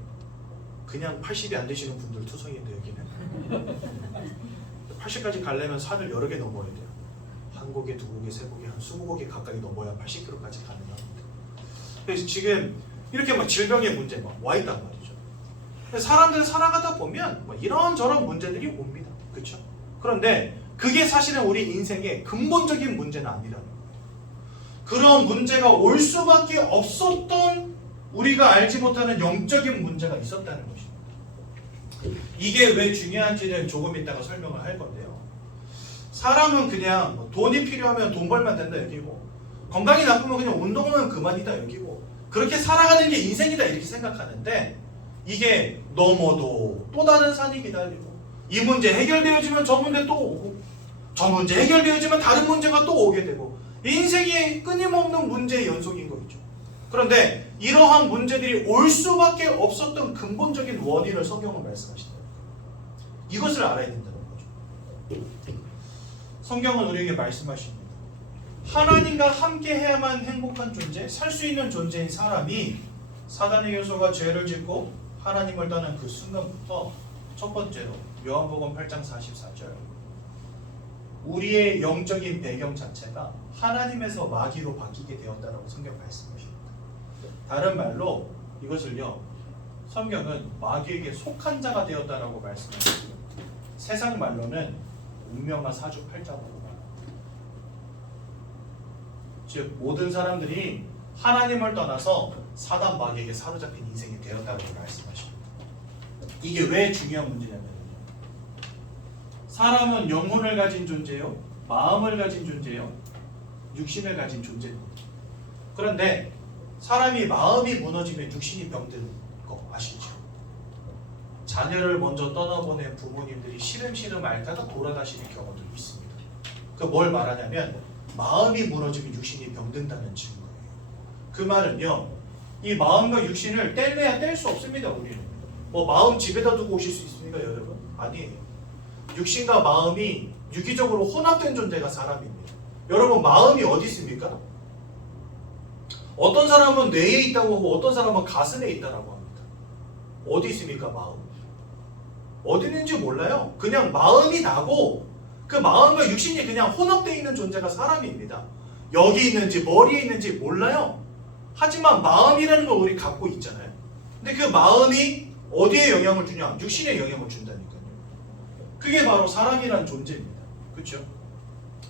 그냥 80이 안 되시는 분들 투성인데 여기는 80까지 가려면 산을 여러 개 넘어야 돼요. 한 곡에, 두 곡에, 세 곡에, 한 20곡에 가까이 넘어야 80kg까지 가능합니다. 그래서 지금 이렇게 막 질병의 문제 막 와 있단 말이죠. 사람들 살아가다 보면 뭐 이런저런 문제들이 옵니다. 그렇죠? 그런데 그게 사실은 우리 인생의 근본적인 문제는 아니라는 거예요. 그런 문제가 올 수밖에 없었던 우리가 알지 못하는 영적인 문제가 있었다는 것입니다. 이게 왜 중요한지는 조금 이따가 설명을 할 건데요. 사람은 그냥 돈이 필요하면 돈 벌면 된다 여기고, 건강이 나쁘면 그냥 운동하면 그만이다 여기고, 그렇게 살아가는 게 인생이다 이렇게 생각하는데, 이게 넘어도 또 다른 산이 기다리고, 이 문제 해결되어지면 저 문제 또 오고, 저 문제 해결되어지면 다른 문제가 또 오게 되고, 인생이 끊임없는 문제의 연속인 거죠. 그런데 이러한 문제들이 올 수밖에 없었던 근본적인 원인을 성경은 말씀하신다. 이것을 알아야 된다는 거죠. 성경은 우리에게 말씀하십니다. 하나님과 함께 해야만 행복한 존재, 살 수 있는 존재인 사람이 사단의 요소가 죄를 짓고 하나님을 떠난 그 순간부터 첫 번째로 요한복음 8장 44절, 우리의 영적인 배경 자체가 하나님에서 마귀로 바뀌게 되었다라고 성경 말씀하십니다. 다른 말로 이것을요, 성경은 마귀에게 속한 자가 되었다라고 말씀하십니다. 세상 말로는 운명과 사주팔자라고 말합니다. 즉 모든 사람들이 하나님을 떠나서 사단 마귀에게 사로잡힌 인생이 되었다고 말씀하십니다. 이게 왜 중요한 문제냐면요, 사람은 영혼을 가진 존재요, 마음을 가진 존재요, 육신을 가진 존재입니다. 그런데 사람이 마음이 무너지면 육신이 병든 거 아시죠? 자녀를 먼저 떠나보낸 부모님들이 시름시름 앓다가 돌아가시는 경우도 있습니다. 그 뭘 말하냐면 마음이 무너지면 육신이 병든다는 증거예요. 그 말은요, 이 마음과 육신을 뗄래야 뗄 수 없습니다. 우리는 뭐 마음 집에다 두고 오실 수 있습니까 여러분? 아니에요. 육신과 마음이 유기적으로 혼합된 존재가 사람입니다. 여러분, 마음이 어디 있습니까? 어떤 사람은 뇌에 있다고 하고 어떤 사람은 가슴에 있다고 합니다. 어디 있습니까 마음? 어디 있는지 몰라요. 그냥 마음이 나고 그 마음과 육신이 그냥 혼합되어 있는 존재가 사람입니다. 여기 있는지 머리에 있는지 몰라요. 하지만 마음이라는 걸 우리 갖고 있잖아요. 근데 그 마음이 어디에 영향을 주냐? 육신에 영향을 준다니까요. 그게 바로 사람이란 존재입니다. 그렇죠?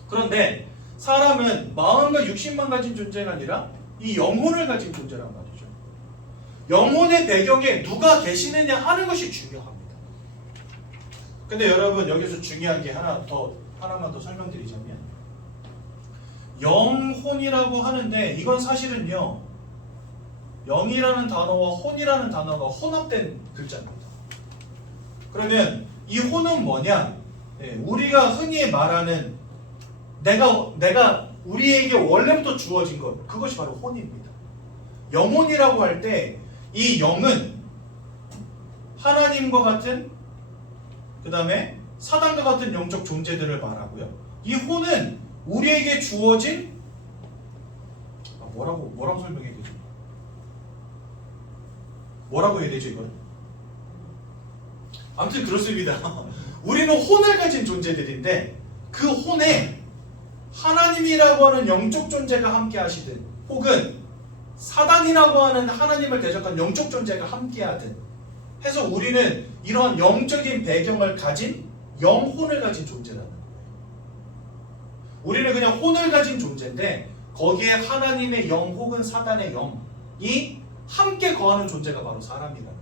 그런데 사람은 마음과 육신만 가진 존재가 아니라 이 영혼을 가진 존재란 말이죠. 영혼의 배경에 누가 계시느냐 하는 것이 중요합니다. 근데 여러분, 여기서 중요한 게 하나만 더 설명드리자면, 영혼이라고 하는데 이건 사실은요, 영이라는 단어와 혼이라는 단어가 혼합된 글자입니다. 그러면 이 혼은 뭐냐? 우리가 흔히 말하는 내가 우리에게 원래부터 주어진 것, 그것이 바로 혼입니다. 영혼이라고 할 때 이 영은 하나님과 같은, 그 다음에 사단과 같은 영적 존재들을 말하고요. 이 혼은 우리에게 주어진, 뭐라고 설명해야 되죠? 뭐라고 해야 되죠 이건? 아무튼 그렇습니다. 우리는 혼을 가진 존재들인데 그 혼에 하나님이라고 하는 영적 존재가 함께 하시든, 혹은 사단이라고 하는 하나님을 대적한 영적 존재가 함께 하든 해서 우리는 이러한 영적인 배경을 가진 영혼을 가진 존재라는 거예요. 우리는 그냥 혼을 가진 존재인데 거기에 하나님의 영 혹은 사단의 영이 함께 거하는 존재가 바로 사람이라는 거예요.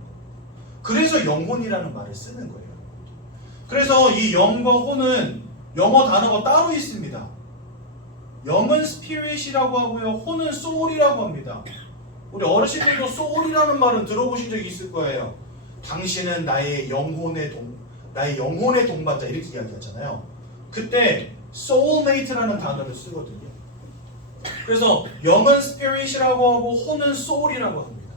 그래서 영혼이라는 말을 쓰는 거예요. 그래서 이 영과 혼은 영어 단어가 따로 있습니다. 영은 스피릿이라고 하고요, 혼은 soul이라고 합니다. 우리 어르신들도 soul이라는 말은 들어보신 적이 있을 거예요. 당신은 나의 영혼의 동반자, 이렇게 이야기하잖아요. 그때 soulmate라는 단어를 쓰거든요. 그래서 영은 spirit이라고 하고 혼은 soul이라고 합니다.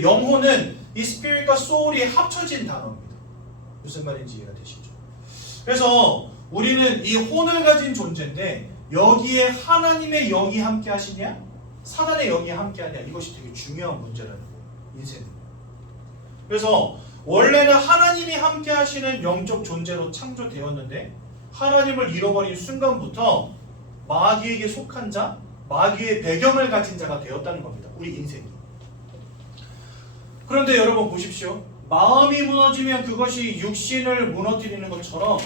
영혼은 이 spirit과 soul이 합쳐진 단어입니다. 무슨 말인지 이해가 되시죠? 그래서 우리는 이 혼을 가진 존재인데 여기에 하나님의 영이 함께 하시냐, 사단의 영이 함께 하냐, 이것이 되게 중요한 문제라는 거예요. 인생은. 그래서 원래는 하나님이 함께 하시는 영적 존재로 창조되었는데 하나님을 잃어버린 순간부터 마귀에게 속한 자, 마귀의 배경을 가진 자가 되었다는 겁니다. 우리 인생이. 그런데 여러분 보십시오. 마음이 무너지면 그것이 육신을 무너뜨리는 것처럼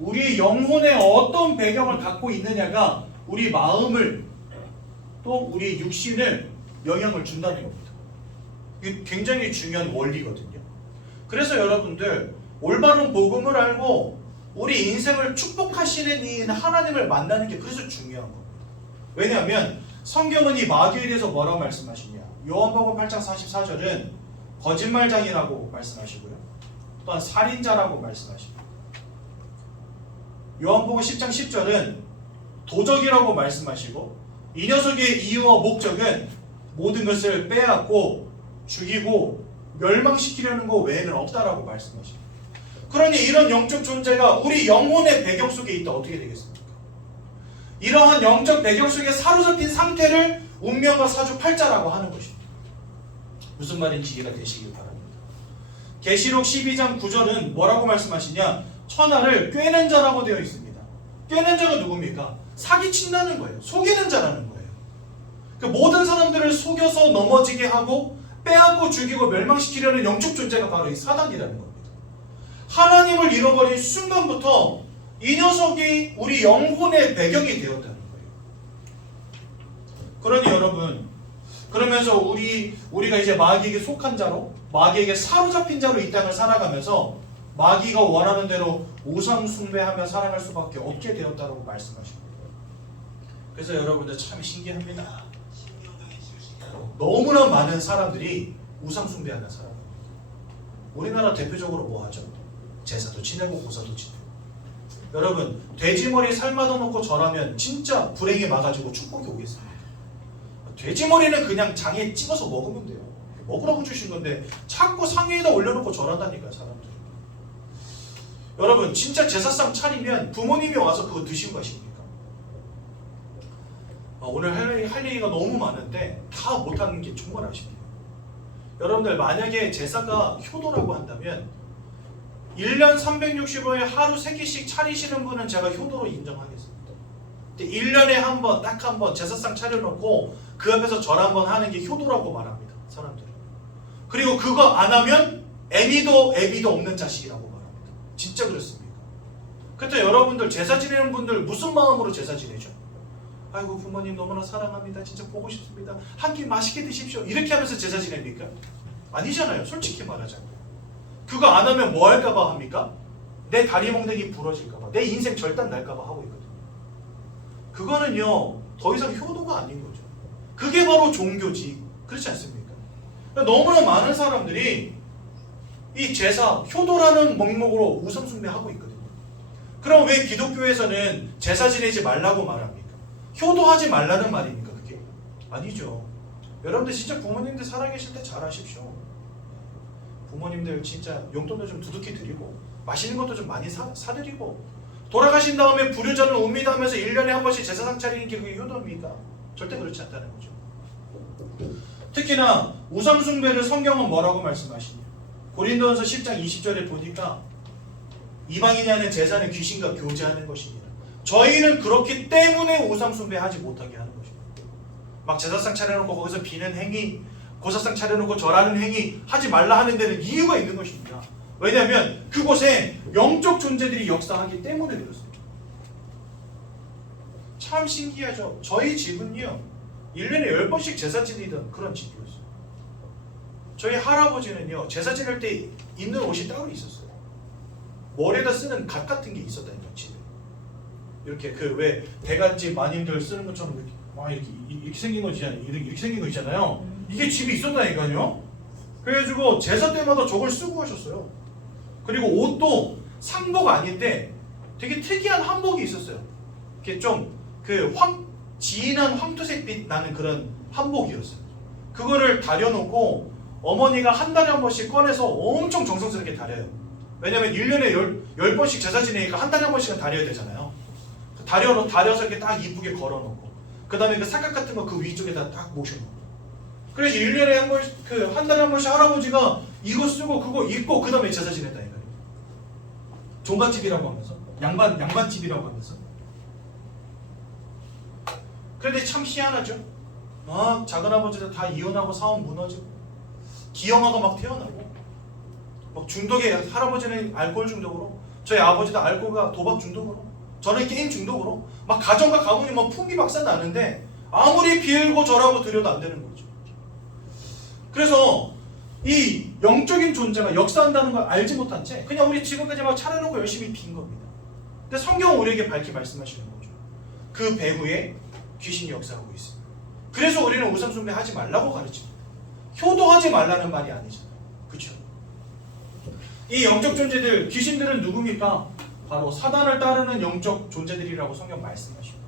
우리 영혼의 어떤 배경을 갖고 있느냐가 우리 마음을 또 우리 육신을 영향을 준다는 겁니다. 이게 굉장히 중요한 원리거든요. 그래서 여러분들 올바른 복음을 알고 우리 인생을 축복하시는 이 하나님을 만나는 게 그래서 중요한 겁니다. 왜냐하면 성경은 이 마귀에 대해서 뭐라고 말씀하시냐? 요한복음 8장 44절은 거짓말장이라고 말씀하시고요. 또한 살인자라고 말씀하시고, 요한복음 10장 10절은 도적이라고 말씀하시고, 이 녀석의 이유와 목적은 모든 것을 빼앗고 죽이고 멸망시키려는 것 외에는 없다라고 말씀하십니다. 그러니 이런 영적 존재가 우리 영혼의 배경 속에 있다 어떻게 되겠습니까? 이러한 영적 배경 속에 사로잡힌 상태를 운명과 사주팔자라고 하는 것입니다. 무슨 말인지 이해가 되시길 바랍니다. 계시록 12장 9절은 뭐라고 말씀하시냐? 천하를 꿰는 자라고 되어 있습니다. 꿰는 자가 누굽니까? 사기친다는 거예요. 속이는 자라는 거예요. 그 모든 사람들을 속여서 넘어지게 하고 빼앗고 죽이고 멸망시키려는 영적 존재가 바로 이 사단이라는 겁니다. 하나님을 잃어버린 순간부터 이 녀석이 우리 영혼의 배경이 되었다는 거예요. 그러니 여러분, 그러면서 우리가 이제 마귀에게 속한 자로, 마귀에게 사로잡힌 자로 이 땅을 살아가면서 마귀가 원하는 대로 우상 숭배하며 살아갈 수밖에 없게 되었다고 말씀하십니다. 그래서 여러분들 참 신기합니다. 너무나 많은 사람들이 우상 숭배하는 사람입니다. 우리나라 대표적으로 뭐 하죠? 제사도 지내고 고사도 지내고. 여러분, 돼지머리 삶아서 놓고 절하면 진짜 불행이 막아지고 축복이 오겠습니다. 돼지머리는 그냥 장에 찍어서 먹으면 돼요. 먹으라고 주신 건데 자꾸 상에다 올려놓고 절한다니까요, 사람들. 여러분, 진짜 제사상 차리면 부모님이 와서 그거 드시고 가십니까? 오늘 할 얘기가 너무 많은데 다 못하는 게 정말 아쉽네요. 여러분들, 만약에 제사가 효도라고 한다면 1년 365일 하루 3끼씩 차리시는 분은 제가 효도로 인정하겠습니다. 근데 1년에 한 번, 딱 한 번 제사상 차려놓고 그 앞에서 절 한 번 하는 게 효도라고 말합니다, 사람들은. 그리고 그거 안 하면 애미도 없는 자식이라고 말합니다. 진짜 그렇습니까? 그때 여러분들 제사 지내는 분들 무슨 마음으로 제사 지내죠? 아이고, 부모님 너무나 사랑합니다. 진짜 보고 싶습니다. 한 끼 맛있게 드십시오. 이렇게 하면서 제사 지냅니까? 아니잖아요, 솔직히 말하자면. 그거 안 하면 뭐 할까봐 합니까? 내 다리 몽둥이 부러질까봐, 내 인생 절단 날까봐 하고 있거든요. 그거는요, 더 이상 효도가 아닌 거죠. 그게 바로 종교지. 그렇지 않습니까? 너무나 많은 사람들이 이 제사, 효도라는 명목으로 우상숭배하고 있거든요. 그럼 왜 기독교에서는 제사 지내지 말라고 말합니까? 효도하지 말라는 말입니까, 그게? 아니죠. 여러분들 진짜 부모님들 살아계실 때 잘 하십시오. 부모님들 진짜 용돈도 좀 두둑히 드리고 맛있는 것도 좀 많이 사드리고, 돌아가신 다음에 불효자는 옵니다 하면서 1년에 한 번씩 제사상 차리는 게 그게 효도입니까? 절대 그렇지 않다는 거죠. 특히나 우상숭배를 성경은 뭐라고 말씀하시냐? 고린도전서 10장 20절에 보니까 이방인이 하는 제사는 귀신과 교제하는 것이니라. 저희는 그렇기 때문에 우상숭배하지 못하게 하는 것입니다. 막 제사상 차려놓고 거기서 비는 행위, 고사상 차려놓고 절하는 행위 하지 말라 하는 데는 이유가 있는 것입니다. 왜냐하면 그곳에 영적 존재들이 역사하기 때문에 그렇습니다. 참 신기하죠. 저희 집은요, 1년에 10번씩 제사 지내던 그런 집이었어요. 저희 할아버지는요, 제사 지낼 때 입는 옷이 따로 있었어요. 머리에다 쓰는 갓 같은 게 있었다니까, 집에. 이렇게 그 왜 대간집 마님들 쓰는 것처럼 이렇게 막 이렇게 생긴 거 있잖아요. 이렇게 생긴 거 있잖아요. 이게 집에 있었다니까요. 그래가지고 제사 때마다 저걸 쓰고 하셨어요. 그리고 옷도 상복 아닌데 되게 특이한 한복이 있었어요. 이렇게 좀 그 진한 황토색빛 나는 그런 한복이었어요. 그거를 다려놓고 어머니가 한 달에 한 번씩 꺼내서 엄청 정성스럽게 다려요. 왜냐면 1년에 10번씩 제사 지내니까 한 달에 한 번씩은 다려야 되잖아요. 다려서 이렇게 딱 이쁘게 걸어놓고, 그 다음에 그 사각 같은 거 그 위쪽에다 딱 모셔놓고, 그래서 1년에 한 번씩, 한 달에 한 번씩 할아버지가 이거 쓰고 그거 입고 그 다음에 제사 지냈다니까요. 종갓집이라고 하면서, 양반집이라고 하면서. 그런데 참 희한하죠. 작은아버지들 다 이혼하고 사업 무너지고 기형아가 막 태어나고, 막 중독에, 할아버지는 알코올 중독으로 저희 아버지도 알코올과 도박 중독으로, 저는 게임 중독으로 막 가정과 가문이 막 풍비박산 나는데 아무리 빌고 절하고 드려도 안 되는 거죠. 그래서 이 영적인 존재가 역사한다는 걸 알지 못한 채 그냥 우리 지금까지 막 차려놓고 열심히 빈 겁니다. 근데 성경은 우리에게 밝히 말씀하시는 거죠. 그 배후에 귀신이 역사하고 있습니다. 그래서 우리는 우상 숭배하지 말라고 가르칩니다. 효도하지 말라는 말이 아니잖아요. 그렇죠? 이 영적 존재들, 귀신들은 누굽니까? 바로 사단을 따르는 영적 존재들이라고 성경 말씀하십니다.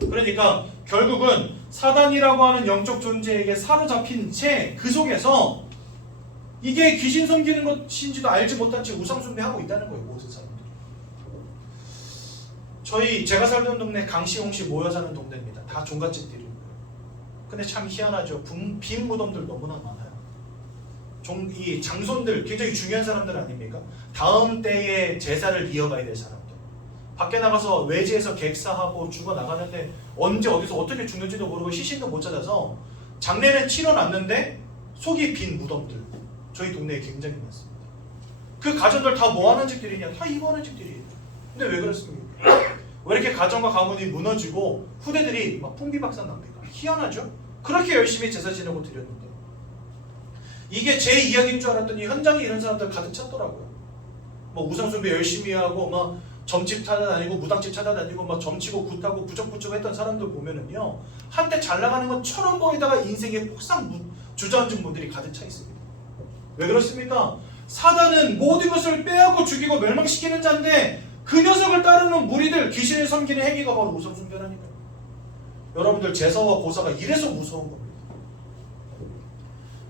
그러니까 결국은 사단이라고 하는 영적 존재에게 사로잡힌 채 그 속에서 이게 귀신 섬기는 것인지도 알지 못한 채 우상 숭배하고 있다는 거예요. 모든 사람들이. 제가 살던 동네 강시홍씨 모여 사는 동네입니다. 다 종갓집들이에요. 근데 참 희한하죠. 빈 무덤들 너무나 많아요. 이 장손들 굉장히 중요한 사람들 아닙니까? 다음 때의 제사를 이어가야 될 사람들. 밖에 나가서 외지에서 객사하고 죽어나가는데 언제 어디서 어떻게 죽는지도 모르고 시신도 못 찾아서 장례는 치러놨는데 속이 빈 무덤들. 저희 동네에 굉장히 많습니다. 그 가정들 다 뭐하는 집들이냐? 다 이거하는 집들이에요. 근데 왜 그렇습니까? 왜 이렇게 가정과 가문이 무너지고 후대들이 막 풍비박산 납니까? 희한하죠? 그렇게 열심히 제사 지내고 드렸는데 이게 제 이야기인 줄 알았더니 현장에 이런 사람들 가득 찼더라고요. 뭐 우상숭배 열심히 하고 막 점집 찾아다니고 무당집 찾아다니고 막 점치고 굿하고 부적부적 했던 사람들 보면은요 한때 잘 나가는 것처럼 보이다가 인생의 폭삭 주저앉은 분들이 가득 차 있습니다. 왜 그렇습니까? 사단은 모든 것을 빼앗고 죽이고 멸망시키는 자인데 그 녀석을 따르는 무리들, 귀신을 섬기는 행위가 바로 우상숭배라니까요. 여러분들 제사와 고사가 이래서 무서운 겁니다.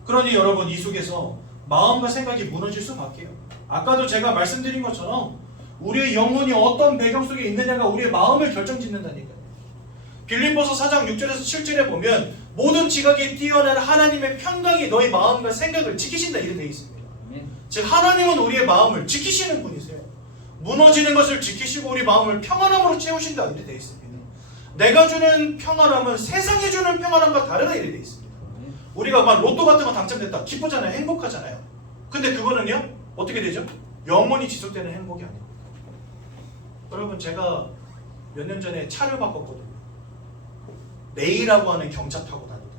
그러니 여러분 이 속에서 마음과 생각이 무너질 수밖에요. 아까도 제가 말씀드린 것처럼 우리의 영혼이 어떤 배경 속에 있느냐가 우리의 마음을 결정짓는다니까요. 빌립보서 4장 6절에서 7절에 보면 모든 지각이 뛰어난 하나님의 평강이 너희 마음과 생각을 지키신다 이렇게 되어 있습니다. 즉 하나님은 우리의 마음을 지키시는 분이세요. 무너지는 것을 지키시고 우리 마음을 평안함으로 채우신다 이렇게 되어 있습니다. 내가 주는 평안함은 세상이 주는 평안함과 다르다 이렇게 되어 있습니다. 우리가 막 로또 같은 거 당첨됐다 기쁘잖아요. 행복하잖아요. 근데 그거는요 어떻게 되죠? 영원히 지속되는 행복이 아닙니다. 여러분 제가 몇 년 전에 차를 바꿨거든요. 레이라고 하는 경차 타고 다니던.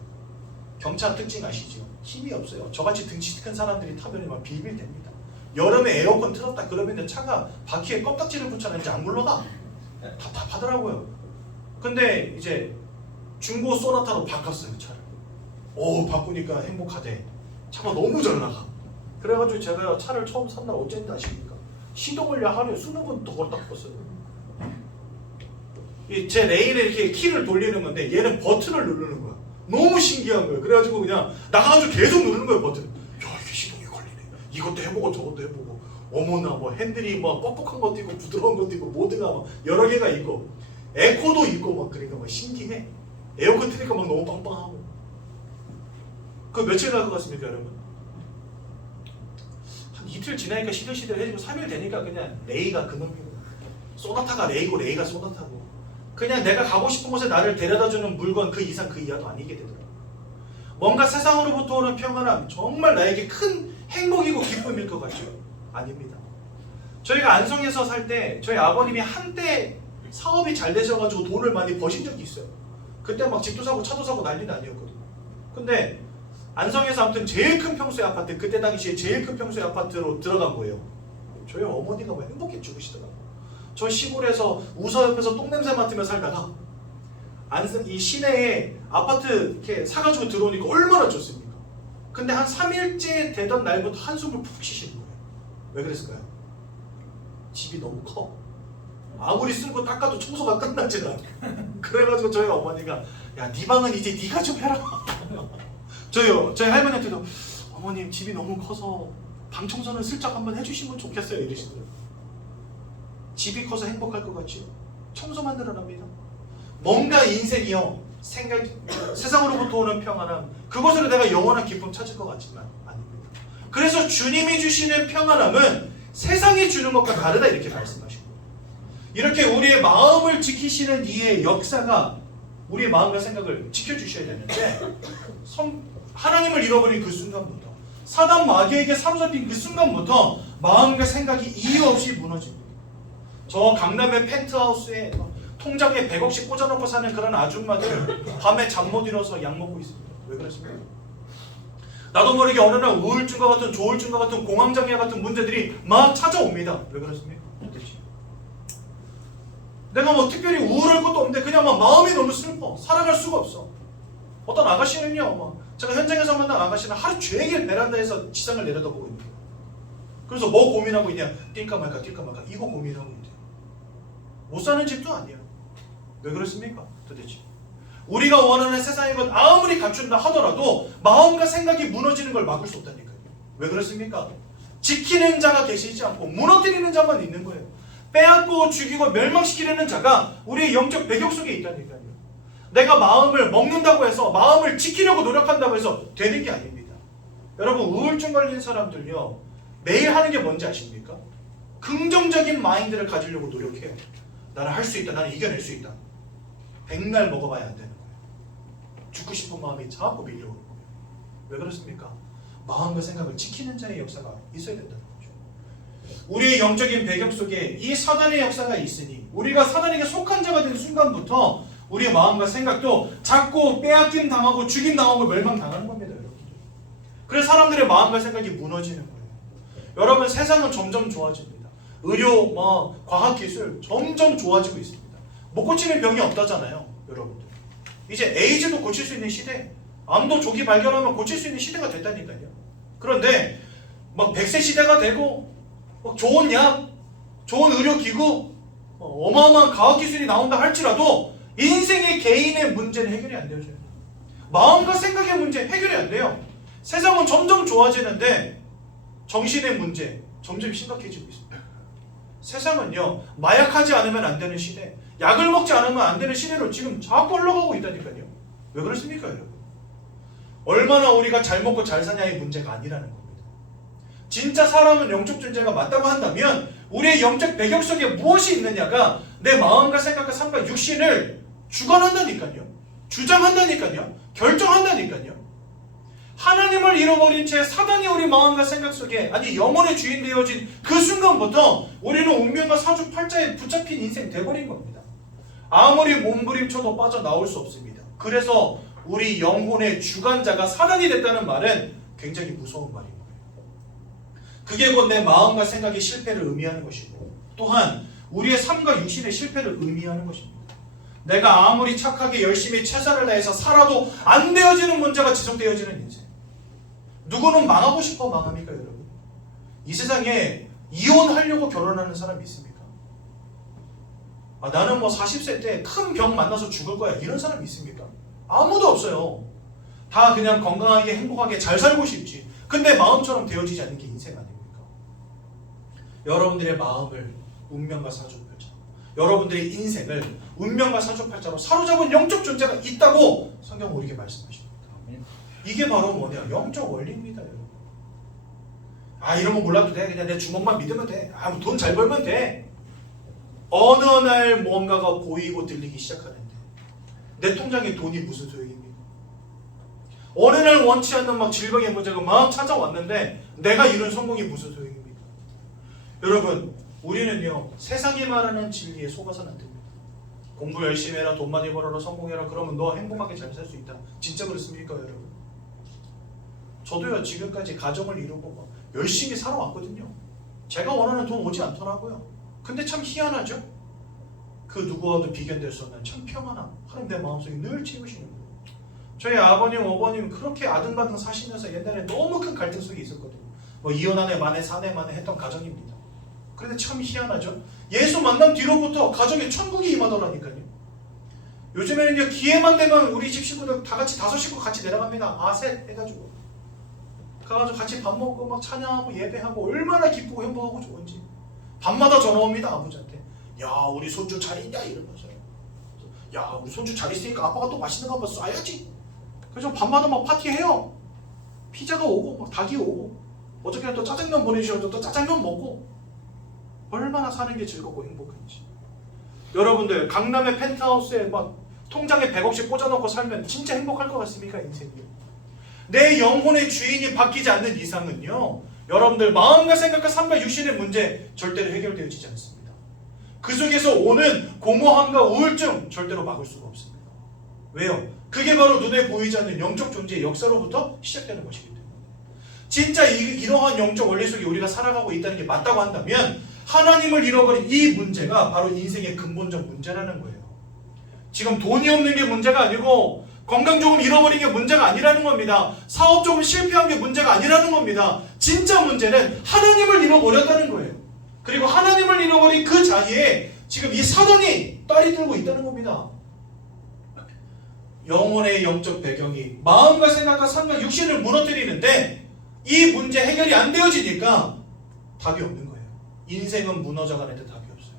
경차 특징 아시죠? 힘이 없어요. 저같이 등치 큰 사람들이 타면 막 빌빌댑니다. 여름에 에어컨 틀었다 그러면 차가 바퀴에 껍딱지를 붙여놨는지 안 굴러가. 답답하더라고요. 근데 이제 중고 소나타로 바꿨어요 차를. 바꾸니까 행복하대. 차가 너무 잘 나가. 그래가지고 제가 차를 처음 산 날 어쨌는지 아십니까? 시동을 하루에 20번 더 걸었다 껐어요. 제 레인에 이렇게 키를 돌리는 건데 얘는 버튼을 누르는 거야. 너무 신기한 거예요. 그래가지고 그냥 나가가지고 계속 누르는 거예요 버튼. 야 이게 시동이 걸리네. 이것도 해보고 저것도 해보고. 어머나 뭐 핸들이 뭐 뻑뻑한 것도 있고 부드러운 것도 있고 모드가 막 여러 개가 있고 에코도 있고 막 그러니까 막 신기해. 에어컨 트니까 막 너무 빵빵하고. 그 며칠 갈 것 같습니까 여러분? 한 이틀 지나니까 시들시들해지고 3일 되니까 그냥 레이가 그놈이고 소나타가 레이고 레이가 소나타고 그냥 내가 가고 싶은 곳에 나를 데려다주는 물건 그 이상 그 이하도 아니게 되더라고요. 뭔가 세상으로부터 오는 평안함 정말 나에게 큰 행복이고 기쁨일 것 같죠? 아닙니다. 저희가 안성에서 살 때 저희 아버님이 한때 사업이 잘 되셔가지고 돈을 많이 버신 적이 있어요. 그때 막 집도 사고 차도 사고 난리는 아니었거든요. 근데 안성에서 아무튼 제일 큰 평수의 아파트, 그때 당시에 제일 큰 평수의 아파트로 들어간 거예요. 저희 어머니가 뭐 행복해 죽으시더라고요. 저 시골에서 우서 옆에서 똥냄새 맡으며 살다가 안성 이 시내에 아파트 이렇게 사가지고 들어오니까 얼마나 좋습니까? 근데 한 3일째 되던 날부터 한숨을 푹 쉬시는 거예요. 왜 그랬을까요? 집이 너무 커. 아무리 쓸고 닦아도 청소가 끝나질 않아. 그래가지고 저희 어머니가 야, 네 방은 이제 네가 좀 해라. 저희 할머니한테도 어머님 집이 너무 커서 방 청소는 슬쩍 한번 해주시면 좋겠어요 이러시더라고요. 집이 커서 행복할 것 같지요? 청소만 늘어납니다. 뭔가 인생이요 세상으로부터 오는 평안함 그것으로 내가 영원한 기쁨 찾을 것 같지만 아닙니다. 그래서 주님이 주시는 평안함은 세상이 주는 것과 다르다 이렇게 말씀하시고 이렇게 우리의 마음을 지키시는 이의 역사가 우리의 마음과 생각을 지켜주셔야 되는데 하나님을 잃어버린 그 순간부터 사단 마귀에게 사로잡힌 그 순간부터 마음과 생각이 이유 없이 무너집니다. 저 강남의 펜트하우스에 통장에 100억씩 꽂아놓고 사는 그런 아줌마들 밤에 잠 못 이뤄서 약 먹고 있습니다. 왜 그렇습니까? 나도 모르게 어느 날 우울증과 같은 조울증과 같은 공황장애 같은 문제들이 막 찾아옵니다. 왜 그렇습니까? 도대체 내가 뭐 특별히 우울할 것도 없는데 그냥 막 마음이 너무 슬퍼. 살아갈 수가 없어. 어떤 아가씨는요, 막 제가 현장에서 만난 아가씨는 하루 종일 베란다에서 지상을 내려다보고 있는 거예요. 그래서 뭐 고민하고 있냐? 뛸까 말까 이거 고민하고 있대요. 못 사는 집도 아니야. 왜 그렇습니까? 도대체 우리가 원하는 세상의 것 아무리 갖춘다 하더라도 마음과 생각이 무너지는 걸 막을 수 없다니까요. 왜 그렇습니까? 지키는 자가 계시지 않고 무너뜨리는 자만 있는 거예요. 빼앗고 죽이고 멸망시키려는 자가 우리의 영적 배경 속에 있다니까요. 내가 마음을 먹는다고 해서 마음을 지키려고 노력한다고 해서 되는 게 아닙니다. 여러분 우울증 걸린 사람들요 매일 하는 게 뭔지 아십니까? 긍정적인 마인드를 가지려고 노력해요. 나는 할 수 있다. 나는 이겨낼 수 있다. 백날 먹어봐야 안 되는 거예요. 죽고 싶은 마음이 자꾸 밀려오는 거예요. 왜 그렇습니까? 마음과 생각을 지키는 자의 역사가 있어야 된다는 거죠. 우리의 영적인 배경 속에 이 사단의 역사가 있으니 우리가 사단에게 속한 자가 된 순간부터 우리의 마음과 생각도 자꾸 빼앗김 당하고 죽임 당하고 멸망 당하는 겁니다, 여러분들. 그래서 사람들의 마음과 생각이 무너지는 거예요. 여러분 세상은 점점 좋아집니다. 의료, 과학기술 점점 좋아지고 있습니다. 못 고치는 병이 없다잖아요, 여러분들. 이제 에이즈도 고칠 수 있는 시대, 암도 조기 발견하면 고칠 수 있는 시대가 됐다니까요. 그런데 막 100세 시대가 되고 막 좋은 약, 좋은 의료기구, 어마어마한 과학기술이 나온다 할지라도 인생의 개인의 문제는 해결이 안 되어져요. 마음과 생각의 문제 해결이 안 돼요. 세상은 점점 좋아지는데 정신의 문제 점점 심각해지고 있습니다. 세상은요 마약하지 않으면 안 되는 시대, 약을 먹지 않으면 안 되는 시대로 지금 자꾸 흘러가고 있다니까요. 왜 그렇습니까, 여러분? 얼마나 우리가 잘 먹고 잘 사냐의 문제가 아니라는 겁니다. 진짜 사람은 영적 존재가 맞다고 한다면 우리의 영적 배경 속에 무엇이 있느냐가 내 마음과 생각과 삶과 육신을 주관한다니까요. 주장한다니까요. 결정한다니까요. 하나님을 잃어버린 채 사단이 우리 마음과 생각 속에 아니 영혼의 주인 되어진 그 순간부터 우리는 운명과 사주팔자에 붙잡힌 인생 돼버린 겁니다. 아무리 몸부림쳐도 빠져나올 수 없습니다. 그래서 우리 영혼의 주관자가 사단이 됐다는 말은 굉장히 무서운 말인 거예요. 그게 곧 내 마음과 생각의 실패를 의미하는 것이고 또한 우리의 삶과 육신의 실패를 의미하는 것입니다. 내가 아무리 착하게 열심히 최선을 다해서 살아도 안 되어지는 문제가 지속되어지는 인생. 누구는 망하고 싶어 망합니까, 여러분? 이 세상에 이혼하려고 결혼하는 사람이 있습니까? 나는 40세 때 큰 병 만나서 죽을 거야 이런 사람이 있습니까? 아무도 없어요. 다 그냥 건강하게 행복하게 잘 살고 싶지. 근데 마음처럼 되어지지 않는 게 인생 아닙니까? 여러분들의 마음을 운명과 사주팔자, 여러분들의 인생을 운명과 사주팔자로 사로잡은 영적 존재가 있다고 성경은 우리에게 말씀하십니다. 이게 바로 뭐냐? 영적 원리입니다, 여러분. 이런 거 몰라도 돼. 그냥 내 주먹만 믿으면 돼. 돈 잘 벌면 돼. 어느 날 뭔가가 보이고 들리기 시작하는데 내 통장에 돈이 무슨 소용입니까? 어느 날 원치 않는 막 질병의 문제가 막 찾아왔는데 내가 이룬 성공이 무슨 소용입니까? 여러분, 우리는요 세상이 말하는 진리에 속아서는 안 됩니다. 공부 열심히 해라, 돈 많이 벌어라, 성공해라, 그러면 너 행복하게 잘 살 수 있다. 진짜 그렇습니까, 여러분? 저도요 지금까지 가정을 이루고 막 열심히 살아왔거든요. 제가 원하는 돈 오지 않더라고요. 근데 참 희한하죠? 그 누구와도 비견될 수 없는 참 평안함, 하나님 내 마음속에 늘 채우시는 거예요. 저희 아버님, 어머님 그렇게 아등바등 사시면서 옛날에 너무 큰 갈등 속에 있었거든요. 이혼 한 해 만에 사내 만에 했던 가정입니다. 그런데 참 희한하죠? 예수 만난 뒤로부터 가정에 천국이 임하더라니까요. 요즘에는 기회만 되면 우리 집 식구들 다 같이 5식구 같이 내려갑니다. 셋 해가지고 가가지고 같이 밥 먹고 막 찬양하고 예배하고 얼마나 기쁘고 행복하고 좋은지. 밤마다 전화 옵니다, 아버지한테. 야, 우리 손주 잘 있냐 이러면서요. 야, 우리 손주 잘 있으니까 아빠가 또 맛있는 거 한번 쏴야지. 그래서 밤마다 막 파티해요. 피자가 오고 막 닭이 오고 어저께는 또 짜장면 보내주셔서 또 짜장면 먹고. 얼마나 사는 게 즐겁고 행복한지. 여러분들 강남의 펜트하우스에 막 통장에 100억씩 꽂아놓고 살면 진짜 행복할 것 같습니까, 인생이? 내 영혼의 주인이 바뀌지 않는 이상은요 여러분들 마음과 생각과 삶과 육신의 문제 절대로 해결되어지지 않습니다. 그 속에서 오는 공허함과 우울증 절대로 막을 수가 없습니다. 왜요? 그게 바로 눈에 보이지 않는 영적 존재의 역사로부터 시작되는 것이기 때문에 진짜 이러한 영적 원리 속에 우리가 살아가고 있다는 게 맞다고 한다면 하나님을 잃어버린 이 문제가 바로 인생의 근본적 문제라는 거예요. 지금 돈이 없는 게 문제가 아니고 건강 조금 잃어버린 게 문제가 아니라는 겁니다. 사업 조금 실패한 게 문제가 아니라는 겁니다. 진짜 문제는 하나님을 잃어버렸다는 거예요. 그리고 하나님을 잃어버린 그 자리에 지금 이 사단이 딸이 들고 있다는 겁니다. 영혼의 영적 배경이 마음과 생각과 삶과 육신을 무너뜨리는데 이 문제 해결이 안 되어지니까 답이 없는 거예요. 인생은 무너져가는데 답이 없어요.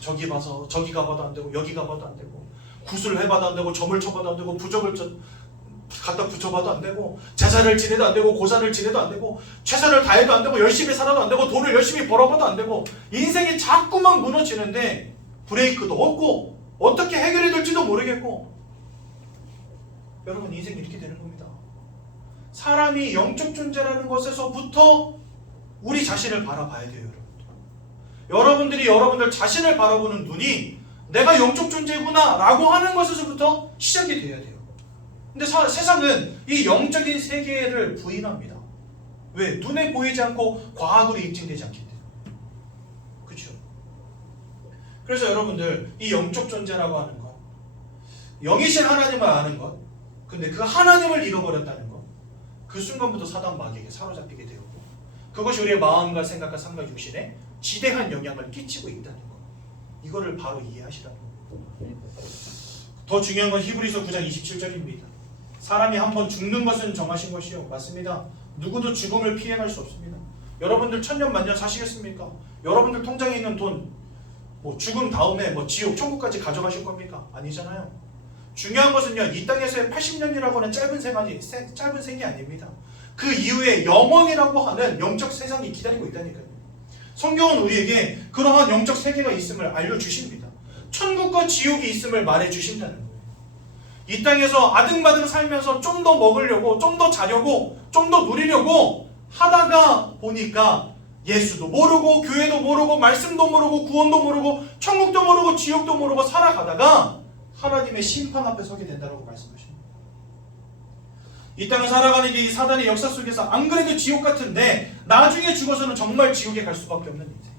저기 봐서 저기 가봐도 안 되고 여기 가봐도 안 되고 구슬을 해봐도 안 되고 점을 쳐봐도 안 되고 부적을 갖다 붙여봐도 안 되고 제사를 지내도 안 되고 고사를 지내도 안 되고 최선을 다해도 안 되고 열심히 살아도 안 되고 돈을 열심히 벌어봐도 안 되고 인생이 자꾸만 무너지는데 브레이크도 없고 어떻게 해결이 될지도 모르겠고 여러분 인생이 이렇게 되는 겁니다. 사람이 영적 존재라는 것에서부터 우리 자신을 바라봐야 돼요. 여러분들이 여러분들 자신을 바라보는 눈이 내가 영적 존재구나 라고 하는 것에서부터 시작이 돼야 돼요. 근데 세상은 이 영적인 세계를 부인합니다. 왜? 눈에 보이지 않고 과학으로 입증되지 않기 때문에. 그렇죠? 그래서 여러분들 이 영적 존재라고 하는 것, 영이신 하나님을 아는 것, 근데 그 하나님을 잃어버렸다는 것, 그 순간부터 사단 마귀에게 사로잡히게 되었고 그것이 우리의 마음과 생각과 삶과 육신에 지대한 영향을 끼치고 있다는 것, 이거를 바로 이해하시라는 겁니다. 더 중요한 건 히브리서 9장 27절입니다. 사람이 한번 죽는 것은 정하신 것이요. 맞습니다. 누구도 죽음을 피해갈 수 없습니다. 여러분들 천년 만년 사시겠습니까? 여러분들 통장에 있는 돈 죽음 다음에 지옥 천국까지 가져가실 겁니까? 아니잖아요. 중요한 것은요, 이 땅에서의 80년이라고 하는 짧은 생이 아닙니다. 그 이후에 영원이라고 하는 영적 세상이 기다리고 있다니까요. 성경은 우리에게 그러한 영적 세계가 있음을 알려주십니다. 천국과 지옥이 있음을 말해주신다는 거예요. 이 땅에서 아등바등 살면서 좀 더 먹으려고, 좀 더 자려고, 좀 더 누리려고 하다가 보니까 예수도 모르고 교회도 모르고 말씀도 모르고 구원도 모르고 천국도 모르고 지옥도 모르고 살아가다가 하나님의 심판 앞에 서게 된다고 말씀하십니다. 이 땅을 살아가는 게 이 사단의 역사 속에서 안 그래도 지옥 같은데 나중에 죽어서는 정말 지옥에 갈 수밖에 없는 인생.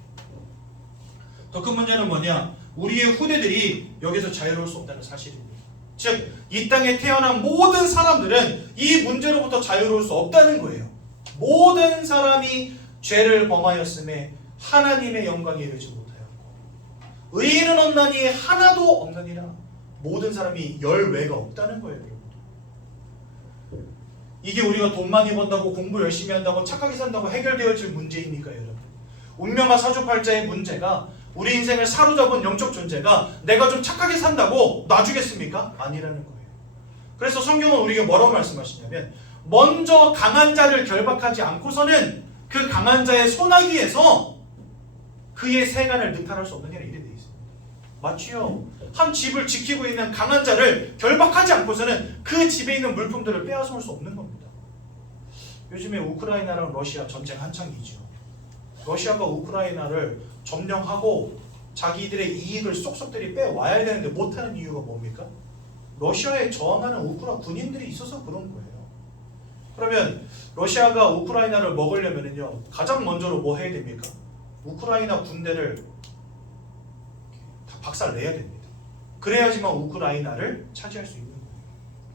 더 큰 문제는 뭐냐? 우리의 후대들이 여기서 자유로울 수 없다는 사실입니다. 즉, 이 땅에 태어난 모든 사람들은 이 문제로부터 자유로울 수 없다는 거예요. 모든 사람이 죄를 범하였음에 하나님의 영광에 이르지 못하였고 의인은 없나니 하나도 없느니라. 모든 사람이 열외가 없다는 거예요. 이게 우리가 돈 많이 번다고 공부 열심히 한다고 착하게 산다고 해결되어질 문제입니까, 여러분? 운명과 사주팔자의 문제가 우리 인생을 사로잡은 영적 존재가 내가 좀 착하게 산다고 놔주겠습니까? 아니라는 거예요. 그래서 성경은 우리에게 뭐라고 말씀하시냐면 먼저 강한 자를 결박하지 않고서는 그 강한 자의 손아귀에서 그의 세간을 늑탈할 수 없느니라 이래 되어 있습니다. 맞지요? 한 집을 지키고 있는 강한 자를 결박하지 않고서는 그 집에 있는 물품들을 빼앗을 수 없는 겁니다. 요즘에 우크라이나랑 러시아 전쟁 한창이죠. 러시아가 우크라이나를 점령하고 자기들의 이익을 쏙쏙들이 빼와야 되는데 못하는 이유가 뭡니까? 러시아에 저항하는 우크라 군인들이 있어서 그런 거예요. 그러면 러시아가 우크라이나를 먹으려면요 가장 먼저로 뭐 해야 됩니까? 우크라이나 군대를 다 박살 내야 됩니다. 그래야지만 우크라이나를 차지할 수 있는 거예요.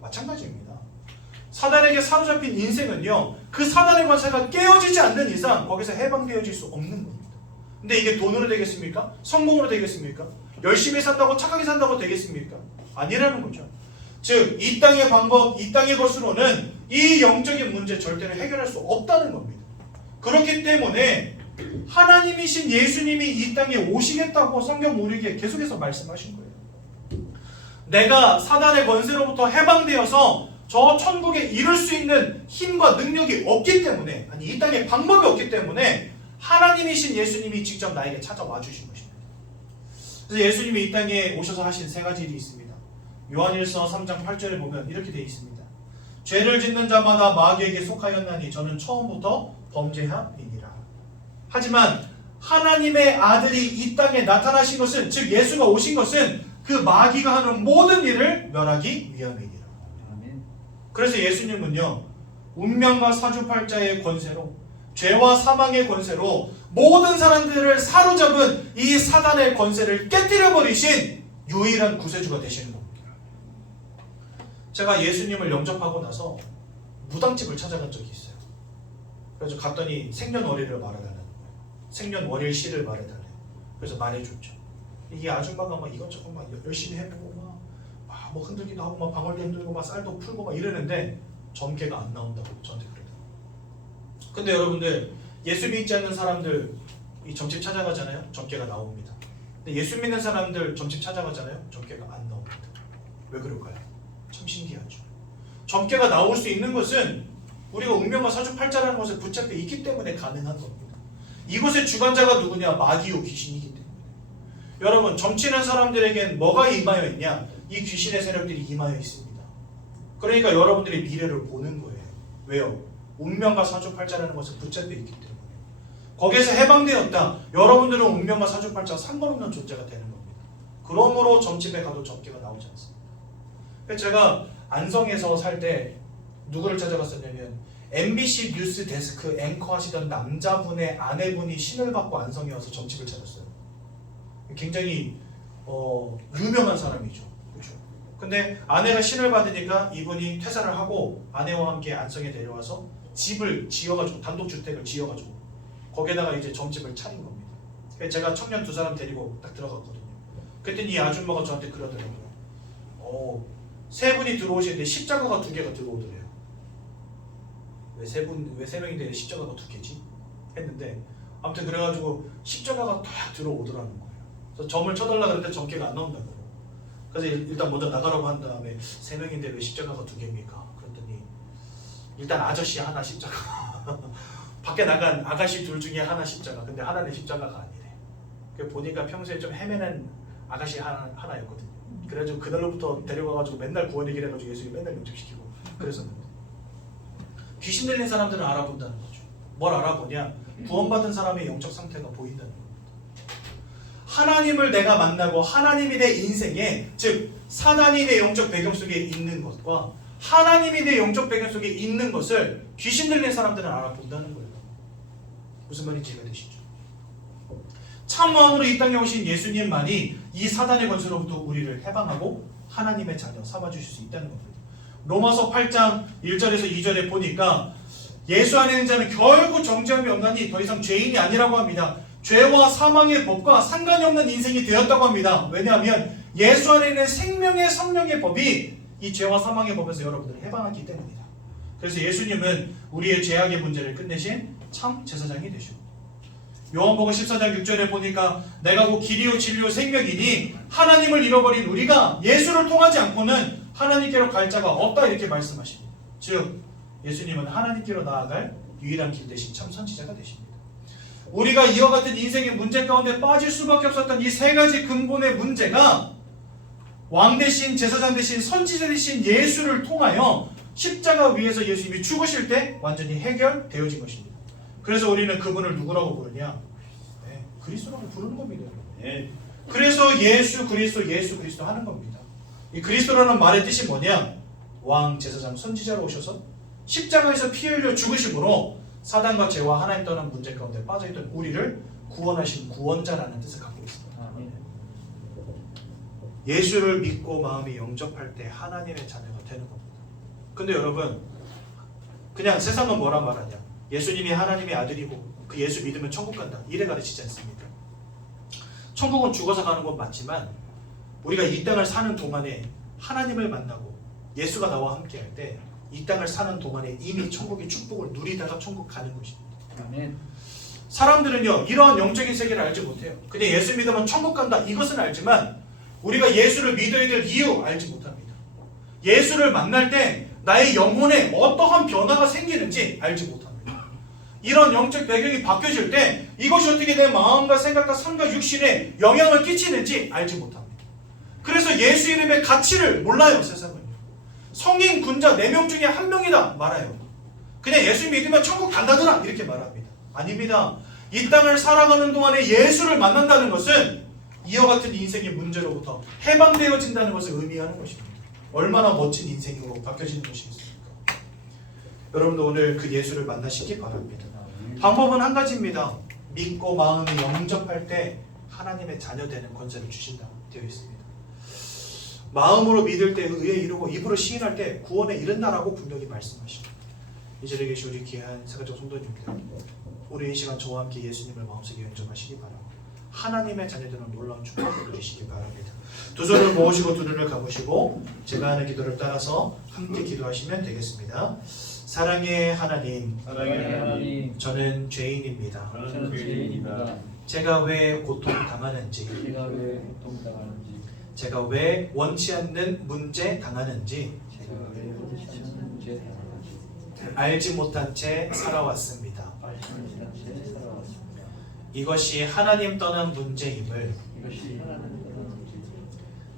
마찬가지입니다. 사단에게 사로잡힌 인생은요 그 사단의 관세가 깨어지지 않는 이상 거기서 해방되어질 수 없는 겁니다. 근데 이게 돈으로 되겠습니까? 성공으로 되겠습니까? 열심히 산다고 착하게 산다고 되겠습니까? 아니라는 거죠. 즉 이 땅의 방법, 이 땅의 것으로는 이 영적인 문제 절대로 해결할 수 없다는 겁니다. 그렇기 때문에 하나님이신 예수님이 이 땅에 오시겠다고 성경 우리에게 계속해서 말씀하신 거예요. 내가 사단의 권세로부터 해방되어서 저 천국에 이룰 수 있는 힘과 능력이 없기 때문에, 아니 이 땅에 방법이 없기 때문에 하나님이신 예수님이 직접 나에게 찾아와 주신 것입니다. 그래서 예수님이 이 땅에 오셔서 하신 세 가지 일이 있습니다. 요한일서 3장 8절에 보면 이렇게 되어 있습니다. 죄를 짓는 자마다 마귀에게 속하였나니 저는 처음부터 범죄함이니라. 하지만 하나님의 아들이 이 땅에 나타나신 것은, 즉 예수가 오신 것은 그 마귀가 하는 모든 일을 멸하기 위함이니라. 아멘. 그래서 예수님은요, 운명과 사주팔자의 권세로, 죄와 사망의 권세로 모든 사람들을 사로잡은 이 사단의 권세를 깨뜨려 버리신 유일한 구세주가 되시는 겁니다. 제가 예수님을 영접하고 나서 무당집을 찾아간 적이 있어요. 그래서 갔더니 생년월일을 말해달라는 거예요. 생년월일시를 말해달래요. 그래서 말해줬죠. 이게 아줌마가 막 이것저것 막 열심히 해보고 막 뭐 흔들기도 하고 막 방울도 흔들고 막 쌀도 풀고 막 이러는데 점괘가 안 나온다고 저한테 그러더라고요. 근데 여러분들, 예수 믿지 않는 사람들 이 점집 찾아가잖아요. 점괘가 나옵니다. 근데 예수 믿는 사람들 점집 찾아가잖아요. 점괘가 안 나옵니다. 왜 그럴까요? 참 신기하죠. 점괘가 나올 수 있는 것은 우리가 운명과 사주팔자라는 것을 붙잡혀 있기 때문에 가능한 겁니다. 이것의 주관자가 누구냐? 마귀요, 귀신이기 때문에. 여러분, 점치는 사람들에겐 뭐가 임하여 있냐? 이 귀신의 세력들이 임하여 있습니다. 그러니까 여러분들이 미래를 보는 거예요. 왜요? 운명과 사주팔자라는 것을 붙잡혀 있기 때문에. 거기에서 해방되었다. 여러분들은 운명과 사주팔자와 상관없는 존재가 되는 겁니다. 그러므로 점집에 가도 점괘가 나오지 않습니다. 제가 안성에서 살 때 누구를 찾아갔었냐면 MBC 뉴스 데스크 앵커 하시던 남자분의 아내분이 신을 받고 안성에 와서 점집을 찾았어요. 굉장히 유명한 사람이죠. 그렇죠. 근데 아내가 신을 받으니까 이분이 퇴사를 하고 아내와 함께 안성에 내려와서 집을 지어가지고, 단독주택을 지어가지고 거기에다가 이제 점집을 차린 겁니다. 그래서 제가 청년 두 사람 데리고 딱 들어갔거든요. 그랬더니 이 아줌마가 저한테 그러더라고요. 세 분이 들어오시는데 십자가가 두 개가 들어오더래요. 왜 세 명인데 십자가가 두 개지? 했는데 아무튼 그래가지고 십자가가 딱 들어오더라는 거예요. 그래서 점을 쳐달라 그랬는데 점괘가 안 나온다고. 그래서 일단 먼저 나가라고 한 다음에 세 명인데 왜 십자가가 두 개입니까? 그랬더니 일단 아저씨 하나 십자가 밖에 나간 아가씨 둘 중에 하나 십자가. 근데 하나는 십자가가 아니래. 그 보니까 평소에 좀 헤매는 아가씨 하나였거든요. 그래가지고 그날로부터 데려가가지고 맨날 구원얘기를 해가지고 예수님 맨날 영접시키고 그랬었는데, 귀신 들린 사람들은 알아본다는 거죠. 뭘 알아보냐? 구원받은 사람의 영적 상태가 보인다는 겁니다. 하나님을 내가 만나고 하나님이 내 인생에, 즉 사단이 내 영적 배경 속에 있는 것과 하나님이 내 영적 배경 속에 있는 것을 귀신 들린 사람들은 알아본다는 거예요. 무슨 말인지 이해가 되시죠? 참 마음으로 이 땅에 오신 예수님만이 이 사단의 권세로부터 우리를 해방하고 하나님의 자녀 삼아주실 수 있다는 겁니다. 로마서 8장 1절에서 2절에 보니까 예수 안에 있는 자는 결코 정죄함이 없나니 더 이상 죄인이 아니라고 합니다. 죄와 사망의 법과 상관이 없는 인생이 되었다고 합니다. 왜냐하면 예수 안에 있는 생명의 성령의 법이 이 죄와 사망의 법에서 여러분들을 해방하기 때문입니다. 그래서 예수님은 우리의 죄악의 문제를 끝내신 참 제사장이 되시고, 요한복음 14장 6절에 보니까 내가 곧 길이요 진리요 생명이니 하나님을 잃어버린 우리가 예수를 통하지 않고는 하나님께로 갈 자가 없다, 이렇게 말씀하십니다. 즉 예수님은 하나님께로 나아갈 유일한 길 대신 참 선지자가 되십니다. 우리가 이와 같은 인생의 문제 가운데 빠질 수밖에 없었던 이 세 가지 근본의 문제가 왕 대신, 제사장 대신, 선지자 대신 예수를 통하여 십자가 위에서 예수님이 죽으실 때 완전히 해결되어진 것입니다. 그래서 우리는 그분을 누구라고 부르냐? 그리스도라고 부르는 겁니다. 그래서 예수 그리스도 하는 겁니다. 이 그리스도라는 말의 뜻이 뭐냐? 왕, 제사장, 선지자로 오셔서 십자가에서 피 흘려 죽으심으로 사단과 죄와 하나님 떠난 문제 가운데 빠져있던 우리를 구원하신 구원자라는 뜻을 갖고 있습니다. 예수를 믿고 마음이 영접할 때 하나님의 자녀가 되는 겁니다. 근데 여러분, 그냥 세상은 뭐라 말하냐? 예수님이 하나님의 아들이고 그 예수 믿으면 천국 간다, 이래 가르치지 않습니다. 천국은 죽어서 가는 건 맞지만 우리가 이 땅을 사는 동안에 하나님을 만나고 예수가 나와 함께 할 때 이 땅을 사는 동안에 이미 천국의 축복을 누리다가 천국 가는 것입니다. 아멘. 사람들은요, 이러한 영적인 세계를 알지 못해요. 그냥 예수 믿으면 천국 간다, 이것은 알지만 우리가 예수를 믿어야 될 이유 알지 못합니다. 예수를 만날 때 나의 영혼에 어떠한 변화가 생기는지 알지 못합니다. 이런 영적 배경이 바뀌어질 때 이것이 어떻게 내 마음과 생각과 삶과 육신에 영향을 끼치는지 알지 못합니다. 그래서 예수 이름의 가치를 몰라요, 세상은요. 성인 군자 4명 중에 1명이다 말아요. 그냥 예수 믿으면 천국 간다더라, 이렇게 말합니다. 아닙니다. 이 땅을 살아가는 동안에 예수를 만난다는 것은 이와 같은 인생의 문제로부터 해방되어진다는 것을 의미하는 것입니다. 얼마나 멋진 인생으로 바뀌어지는 것이겠습니까? 여러분도 오늘 그 예수를 만나시기 바랍니다. 방법은 한 가지입니다. 믿고 마음이 영접할 때 하나님의 자녀 되는 권세를 주신다고 되어 있습니다. 마음으로 믿을 때 의에 이르고 입으로 시인할 때 구원에 이른다라고 분명히 말씀하십니다. 이 자리에 계신 우리 귀한 사가족 성도님들, 우리 이 시간 저와 함께 예수님을 마음속에 영접하시기 바랍니다. 하나님의 자녀들은 놀라운 축복을 누리시기 바랍니다. 두 손을 모으시고 두 눈을 감으시고 제가 하는 기도를 따라서 함께 기도하시면 되겠습니다. 사랑의 하나님, 저는 죄인입니다. 저는 죄인입니다. 제가 왜 고통당하는지, 제가 왜 고통당하는지, 제가 왜 원치 않는 문제 당하는지 제가 왜 원치 않는 문제 당하는지 알지 못한 채 살아왔습니다. 알지 못한 채 살아왔습니다. 이것이 하나님 떠난 문제임을, 이것이 하나님 떠난 문제이고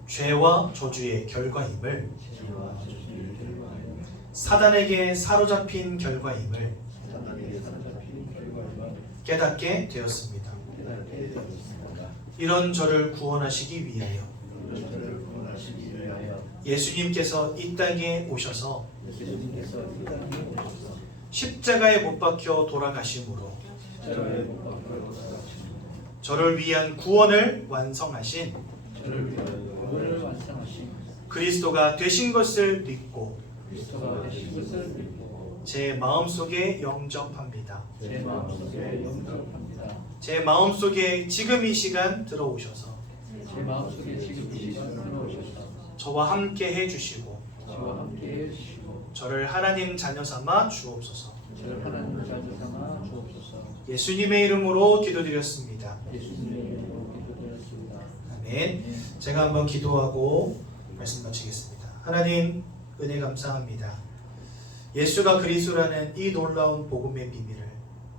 죄와 저주의 결과임을, 죄와 저주의 결과이며 사단에게 사로잡힌 결과임을 사단에게 사로잡힌 결과이며 깨닫게 되었습니다. 깨닫게 되었습니다. 이런 저를 구원하시기 위하여 이런 저를 구원하시기 위하여 예수님께서 이 땅에 오셔서 예수님께서 이 땅에 오셔서 십자가에 못 박혀 돌아가심으로 십자가에 못 박혀 돌아가시고 저를 위한 구원을 완성하신 저를 위하여 구원을 완성하신 그리스도가 되신 것을 믿고 그리스도가 되신 것을 믿고 제 마음속에 영접합니다. 제 마음속에 영접합니다. 제 마음속에 지금 이 시간 들어오셔서 제 마음속에 지금 이 시간 들어오셔서 저와 함께 해주시고 저와 함께 해주시고 저를 하나님 자녀 삼아 주옵소서. 저를 하나님 자녀 삼아 주옵소서. 예수님의 이름으로 기도드렸습니다. 예수님의 이름으로 기도드렸습니다. 아멘. 제가 한번 기도하고 말씀 마치겠습니다. 하나님 은혜 감사합니다. 예수가 그리스도라는 이 놀라운 복음의 비밀을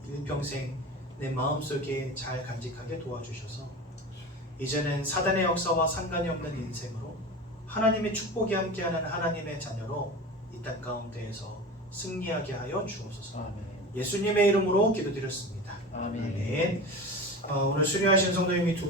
일평생 내 마음속에 잘 간직하게 도와주셔서 이제는 사단의 역사와 상관이 없는 인생으로 하나님의 축복이 함께하는 하나님의 자녀로 이 땅 가운데에서 승리하게 하여 주옵소서. 아멘. 예수님의 이름으로 기도드렸습니다. 아멘. 아멘. 오늘 수료하신 성도님이 두